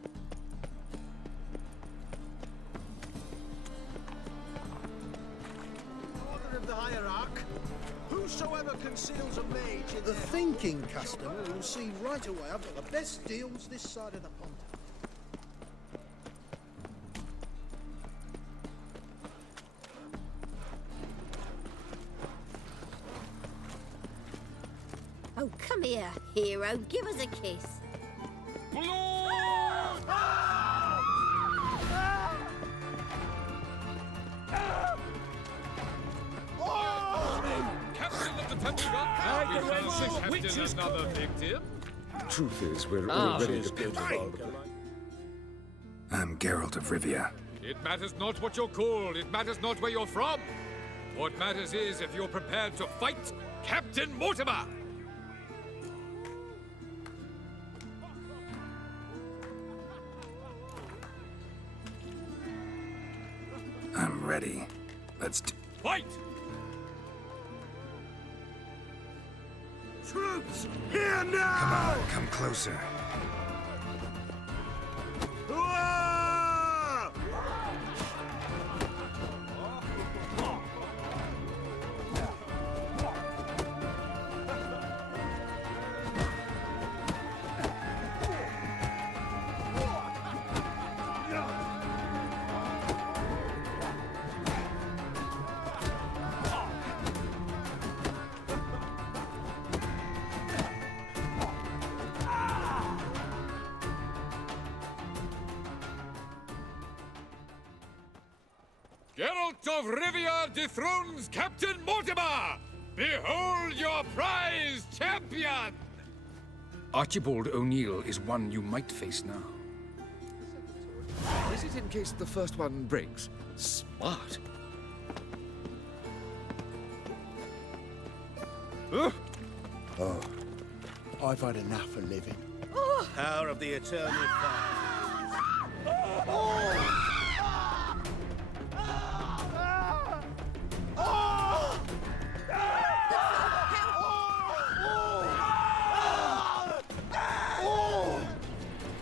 Order of the hierarch. Whosoever conceals a mage in The their thinking customer will see right away I've got the best deals this side of the pond. Oh, come here, hero. Give us a kiss. Captain of the Temple Guard, Captain, another victim. Truth is, we're Ah, already she's dependent. I'm Geralt of Rivia. It matters not what you're called, it matters not where you're from. What matters is if you're prepared to fight Captain Mortimer! I'm ready. Let's fight! Troops, here now! Come on, come closer. Geralt of Rivia dethrones Captain Mortimer! Behold your prize champion! Archibald O'Neill is one you might face now. Is it in case the first one breaks? Smart. Oh, I've had enough of living. Power of the eternal fire.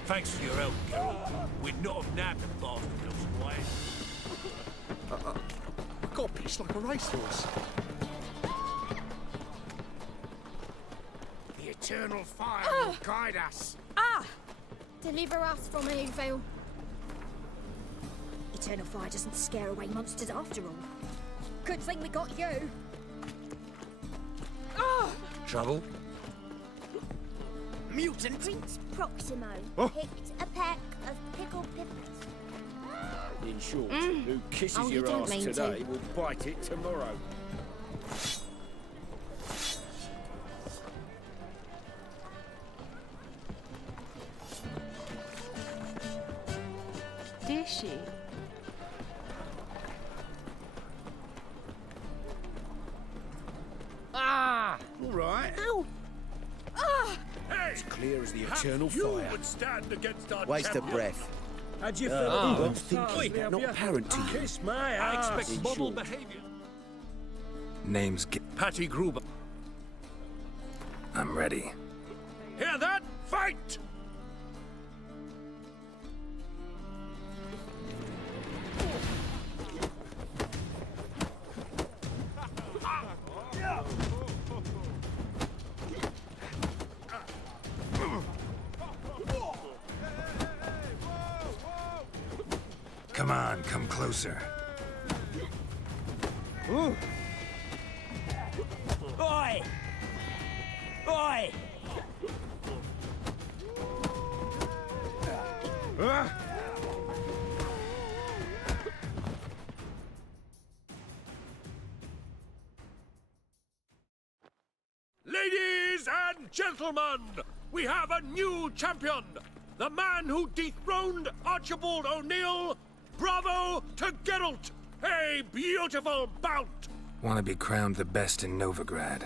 Thanks for your help, Geralt. We'd not have nabbed the bastard elsewise. I got pitched like a racehorse. The eternal fire will guide us. Ah! Deliver us from evil. Eternal fire doesn't scare away monsters after all. Good thing we got you. Trouble? mutant! Prince Proximo Oh. picked a peck of pickled pippins. In short, Mm. who kisses Oh, you your don't ass mean to. today will bite it tomorrow. Did she? Ah! All right. Ow! Ah! It's clear as the eternal You fire. would stand against our Waste of champion. breath. How'd you Ah, feel I about think Oi, that not apparent to you. Kiss my I ass. expect model behavior. Name's Patty Gruber. I'm ready. Hear that? Fight! Come on, come closer. Oi! Oi! Ladies and gentlemen, we have a new champion. The man who dethroned Archibald O'Neill. Bravo to Geralt. A beautiful bout. Want to be crowned the best in Novigrad.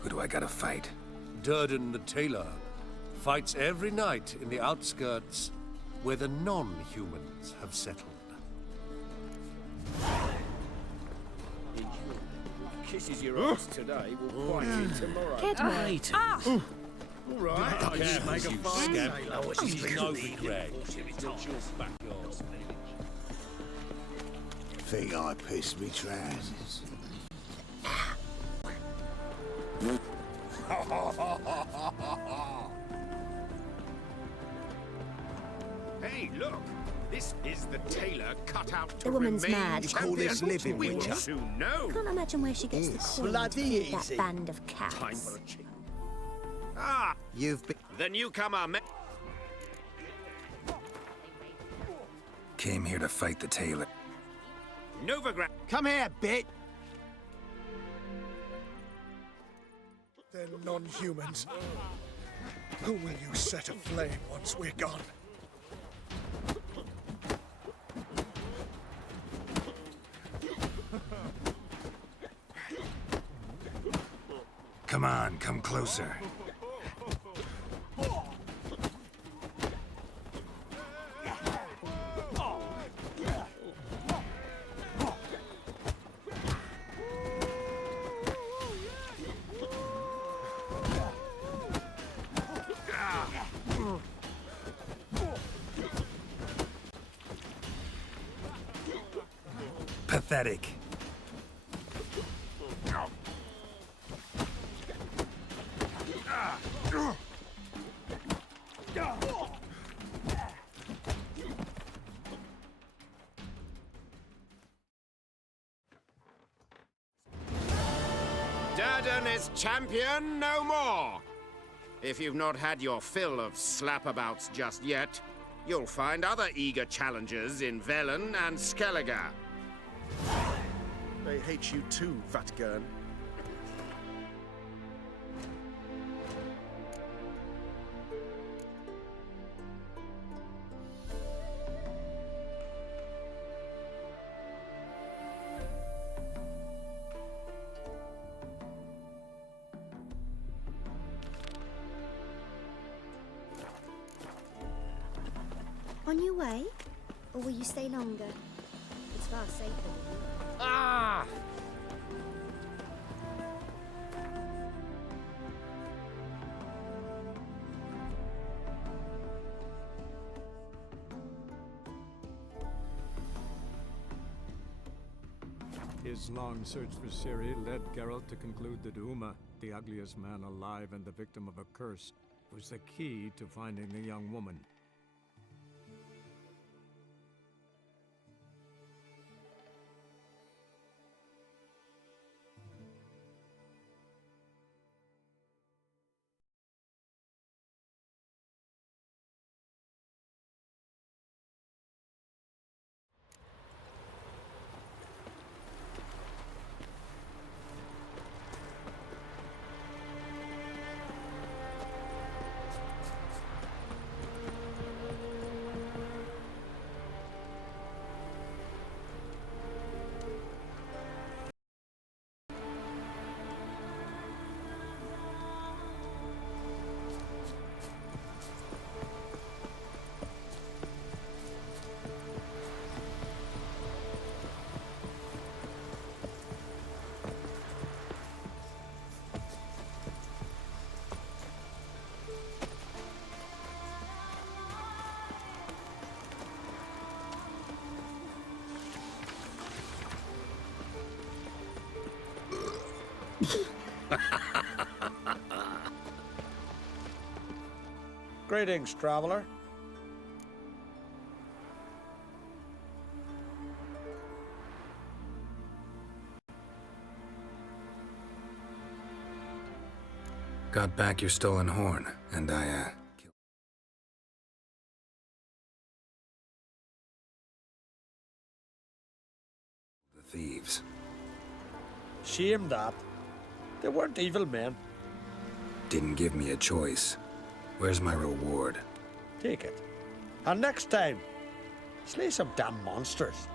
Who do I gotta fight? Durden the Tailor fights every night in the outskirts where the non-humans have settled. Kisses your ass today will bite it tomorrow. Kid, mate. Ah! All right. Oh, Just you make a fine scamp. sailor. Oh, it's Novigrad. It's not your backyard. Think I pissed me trousers. Hey, look! This is the tailor cut out to The woman's remain mad. champion. Call this living, We will Witcher. soon know. Can't imagine where she gets the coin to bloody feed that easy. band of cats. Time for a change. Ah, You've been... the newcomer. Came here to fight the tailor. Novigrad. Come here, bit. They're non-humans. Who will you set aflame once we're gone? Come on, come closer. Pathetic. Durden is champion no more. If you've not had your fill of slapabouts just yet, you'll find other eager challengers in Velen and Skellige. They hate you too, Vatgern. On your way? Or will you stay longer? It's far safer than you. Ah! His long search for Ciri led Geralt to conclude that Uma, the ugliest man alive and the victim of a curse, was the key to finding the young woman. Greetings, traveler. Got back your stolen horn, and I, killed the thieves. Shame that. They weren't evil men. Didn't give me a choice. Where's my reward? Take it. And next time, slay some damn monsters.